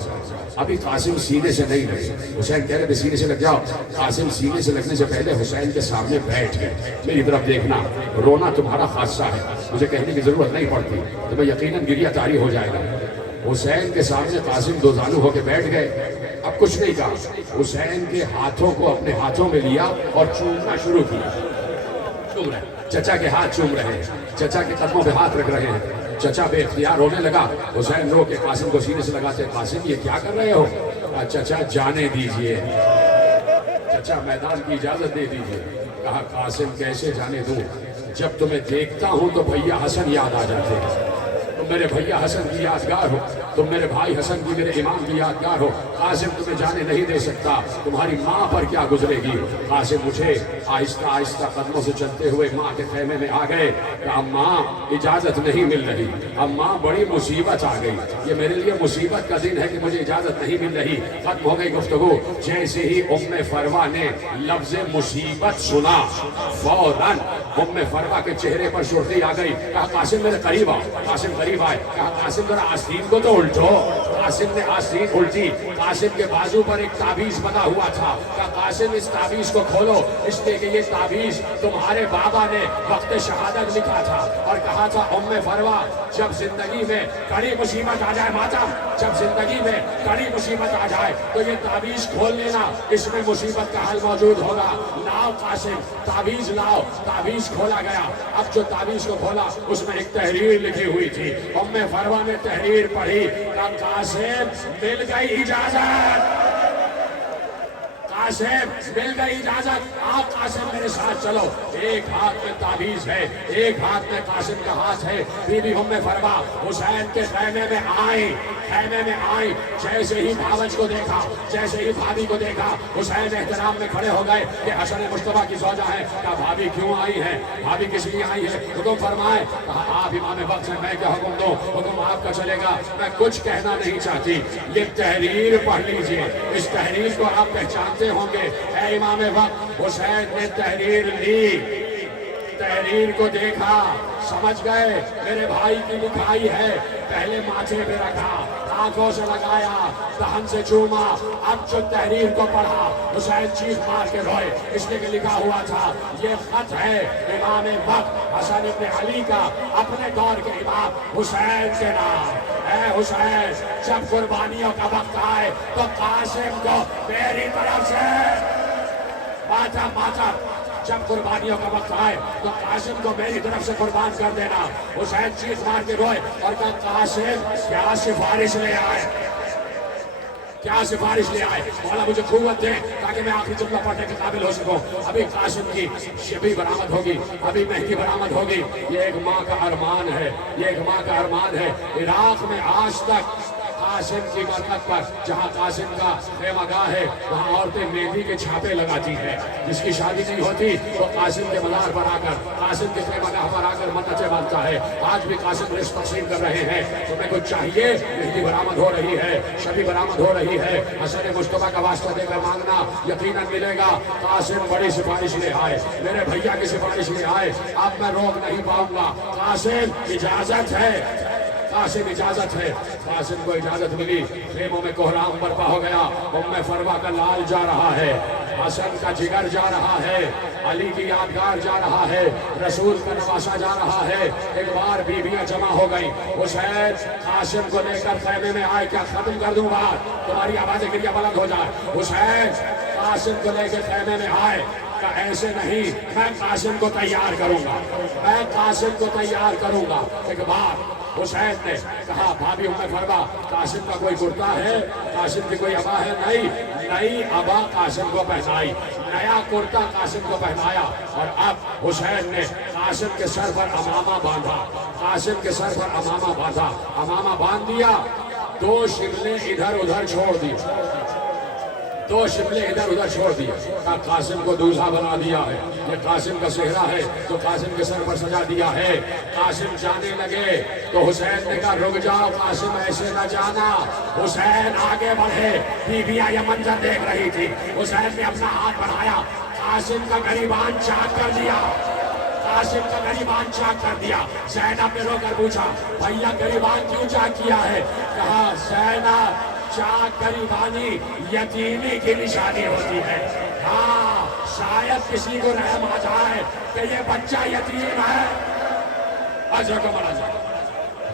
ابھی قاسم سینے سے نہیں لگے. حسین کہہ رہے سینے سے لگ جاؤ. قاسم سینے سے لگنے سے پہلے حسین کے سامنے بیٹھ گئے. میری طرف دیکھنا, رونا تمہارا خاصہ ہے, مجھے کہنے کی ضرورت نہیں پڑتی, تمہیں یقیناً گریہ طاری ہو جائے گا. حسین کے سامنے قاسم دو زانو ہو کے بیٹھ گئے. اب کچھ نہیں کہا. حسین کے ہاتھوں کو اپنے ہاتھوں میں لیا اور چومنا شروع کیا. چوم رہے, چچا کے ہاتھ چوم رہے ہیں, چچا کے قدموں پہ ہاتھ رکھ رہے ہیں. چچا بے اختیار رونے لگا. حسین رو کے قاسم کو سینے سے لگاتے, قاسم یہ کیا کر رہے ہو؟ چچا جانے دیجئے, چچا میدان کی اجازت دے دیجئے. کہا قاسم کیسے جانے دوں؟ جب تمہیں دیکھتا ہوں تو بھیا حسن یاد آ جاتے ہیں. تم میرے بھیا حسن کی یادگار ہو, تم میرے بھائی حسن کی, میرے امام کی یادگار ہو. قاسم تمہیں جانے نہیں دے سکتا. تمہاری ماں پر کیا گزرے گی؟ قاسم اٹھے, آہستہ آہستہ قدموں سے چلتے ہوئے ماں کے خیمے میں آ گئے. کہا ماں اجازت نہیں مل رہی. اب ماں بڑی مصیبت آ گئی, یہ میرے لیے مصیبت کا دن ہے کہ مجھے اجازت نہیں مل رہی. ختم ہو گئی گفتگو. جیسے ہی ام فروا نے لفظ مصیبت سنا فوراً ام فروا کے چہرے پر سرخی آ گئی. کہا قاسم میرے قریب آؤ. قاسم قریب آئے. کہا قاسم ذرا آستین کو تو الٹو. قاسم نے آستین الٹی. قاسم کے بازو پر ایک تعویذ بنا ہوا تھا. کہا قاسم اس تعویذ کو کھولو, اس لیے کہ یہ تعویذ تمہارے بابا نے وقت شہادت لکھا تھا اور کہا تھا ام فروا جب زندگی میں کڑی مصیبت آ جائے, ماتم جب زندگی میں کڑی مصیبت آ جائے تو یہ تعویذ کھول لینا, اس میں مصیبت کا حل موجود ہوگا. لاؤ قاسم تعویذ لاؤ. تعویذ کھولا گیا. اب جو تعویذ کو کھولا اس میں ایک تحریر لکھی ہوئی تھی. ام فروا نے تحریر پڑھی. قاسم مل گئی اجازت. قاسم مل گئی اجازت، آپ قاسم میرے ساتھ چلو۔ ایک ہاتھ میں تعویذ ہے، ایک ہاتھ میں قاسم کا ہاتھ ہے۔ بی بی ام فرما حسین کے خیمے میں آئی، خیمے میں آئی، جیسے ہی بھاوج کو دیکھا، جیسے ہی بھابھی کو دیکھا، حسین احترام میں کھڑے ہو گئے کہ حسن مصطفیٰ کی زوجہ ہے۔ کہا بھابھی کیوں آئی ہے؟ بھابھی کس لیے آئی ہے؟ حکم فرمائے۔ کہا آپ امام وقت ہیں، میں کیا حکم دوں؟ حکم آپ کا چلے گا، میں کچھ کہنا نہیں چاہتی۔ یہ تحریر پڑھ لیجئے، اس تحریر کو آپ پہچانتے ہوں گے۔ اے امام وقت، حسین نے تحریر لی، تحریر کو دیکھا، سمجھ گئے میرے بھائی کی لکھائی ہے۔ پہلے ماتھے پہ رکھا، آنکھوں سے لگایا، دہن سے چوما، اب جو تحریر کو پڑھا حسین چیخ مار کے روئے، اس لیے کہ لکھا ہوا تھا یہ خط ہے امام وقت حسن ابن علی کا، اپنے دور کے امام حسین کے نام۔ اے حسین، جب قربانیوں کا وقت آئے تو قاسم کو میری طرف سے ماتم، جب قربانیوں کا وقت آئے تو قاسم کو میری طرف سے قربان کر دینا۔ حسین چیخ مار کے روئے اور کہا قاسم کیا سفارش لے آئے، کیا سفارش لے آئے؟ مولا مجھے قوت دے تاکہ میں آخری جملہ پڑھنے کے قابل ہو سکوں۔ ابھی قاسم کی شبی برآمد ہوگی، ابھی مہدی برآمد ہوگی۔ یہ ایک ماں کا ارمان ہے، یہ ایک ماں کا ارمان ہے۔ عراق میں آج تک قاسم کی مرکت پر، جہاں قاسم کا خیمہ گاہ ہے، وہاں عورتیں مہندی کے چھاپے لگاتی ہیں۔ جس کی شادی نہیں ہوتی وہ قاسم کے مزار پر آ کر، قاسم کے خیمہ گاہ پر آ کر منتیں باندھتا ہے۔ آج بھی قاسم رزق تقسیم کر رہے ہیں۔ تمہیں کچھ چاہیے؟ مہندی برآمد ہو رہی ہے، شبی برآمد ہو رہی ہے۔ حسن مصطفیٰ کا واسطہ دے کر مانگنا، یقیناً ملے گا۔ قاسم بڑی سفارش لے آئے، میرے بھیا کی سفارش لے آئے، اب میں روک نہیں پاؤں گا۔ قاسم اجازت ہے، قاسم اجازت ہے۔ قاسم کو اجازت ملی، خیموں میں کوہرام برپا ہو گیا۔ ام فروا کا لال جا رہا ہے، حسن کا جگر جا رہا ہے، علی کی یادگار جا رہا ہے، رسول کا نواسا جا رہا ہے۔ ایک بار بیویاں جمع ہو گئی۔ حسین قاسم کو لے کر خیمے میں آئے، کیا ختم کر دوں بات؟ تمہاری آوازیں گریا بلند ہو جائے۔ حسین قاسم کو لے کے خیمے میں آئے، کہ ایسے نہیں، میں قاسم کو تیار کروں گا، میں قاسم کو تیار کروں گا۔ ایک بار حسین نے کہا بھابھی ام فرما قاسم کا کوئی کرتا ہے؟ قاسم کی کوئی عبا ہے؟ نہیں، نئی عبا قاسم کو پہنائی، نیا کرتا قاسم کو پہنایا۔ اور اب حسین نے قاسم کے سر پر امامہ باندھا، قاسم کے سر پر امامہ باندھا، امامہ باندھ دیا، دو شملیں ادھر ادھر چھوڑ دی، دو شملے ادھر ادھر چھوڑ دیے۔ کہا قاسم کو دولہا بنا دیا ہے، یہ قاسم کا صحرا ہے جو قاسم کے سر پر سجا دیا ہے۔ قاسم جانے لگے تو حسین نے کہا رک جاؤ قاسم، ایسے نہ جانا۔ حسین آگے بڑھے، بیویاں یہ منظر دیکھ رہی تھی۔ حسین نے اپنا ہاتھ بڑھایا، قاسم کا گریبان چاک کر دیا، قاسم کا گریبان چاک کر دیا۔ زینب نے رو کر پوچھا بھیا گریبان کیوں چاک کیا ہے؟ کہا زینب چاک گریبانی یتیمی کی نشانی ہوتی ہے۔ ہاں شاید کسی کو رحم آ جائے کہ یہ بچہ یتیم ہے۔ اجر کو مارا جائے۔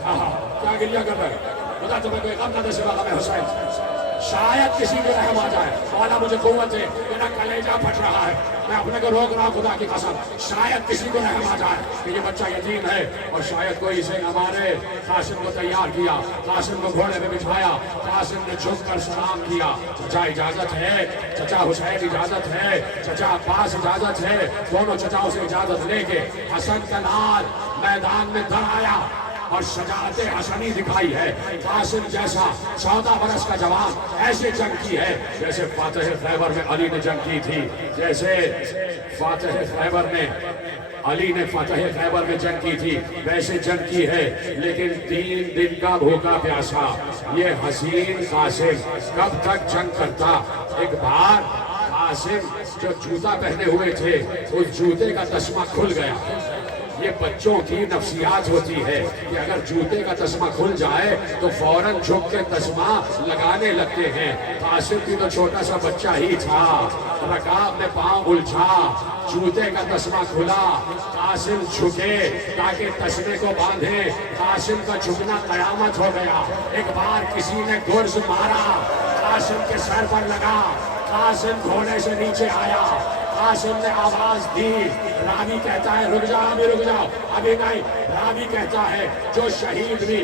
ہاں کیا گریہ کر رہے بتا تمہیں کوئی غم نہ دے سوا غم حسین۔ شاید کسی کو رحم آ جائے، مولا مجھے قوت ہے، میرا کلیجہ پھٹ رہا ہے، میں اپنے کو روک رہا ہوں خدا کی قسم۔ شاید کسی کو رحم آ جائے کہ یہ بچہ یتیم ہے اور شاید کوئی اسے نہ مارے۔ قاسم کو تیار کیا، قاسم کو گھوڑے پہ بٹھایا، قاسم نے جھک کر سلام کیا۔ چچا اجازت ہے، چچا حسین اجازت ہے، چچا عباس اجازت ہے۔ دونوں چچاؤں سے اجازت لے کے حسن کا لال میدان میں در آیا اور شجاعت حسنی دکھائی ہے۔ قاسم جیسا 14 برس کا جوان ایسے جنگ کی ہے جیسے فاتح خیبر میں علی نے جنگ کی تھی، جیسے فاتح خیبر میں علی نے فاتح خیبر میں جنگ کی تھی ویسے جنگ کی ہے۔ لیکن 3 دن کا بھوکا پیاسا یہ حسین قاسم کب تک جنگ کرتا؟ ایک بار قاسم جو جوتا پہنے ہوئے تھے اس جوتے کا تسمہ کھل گیا۔ یہ بچوں کی نفسیات ہوتی ہے کہ اگر جوتے کا تسمہ کھل جائے تو فوراً جھک کے تسمہ لگانے لگتے ہیں۔ قاسم بھی تو چھوٹا سا بچہ ہی تھا، رکاب میں پاؤں الجھا، جوتے کا تسمہ کھلا، قاسم جھکے تاکہ تسمے کو باندھے۔ قاسم کا جھکنا قیامت ہو گیا۔ ایک بار کسی نے گرز مارا، قاسم کے سر پر لگا، قاسم گھوڑے سے نیچے آیا، قاسم نے آواز دی۔ راوی کہتا ہے رک جاؤ، ابھی رک جاؤ، ابھی نہیں۔ راوی کہتا ہے جو شہید بھی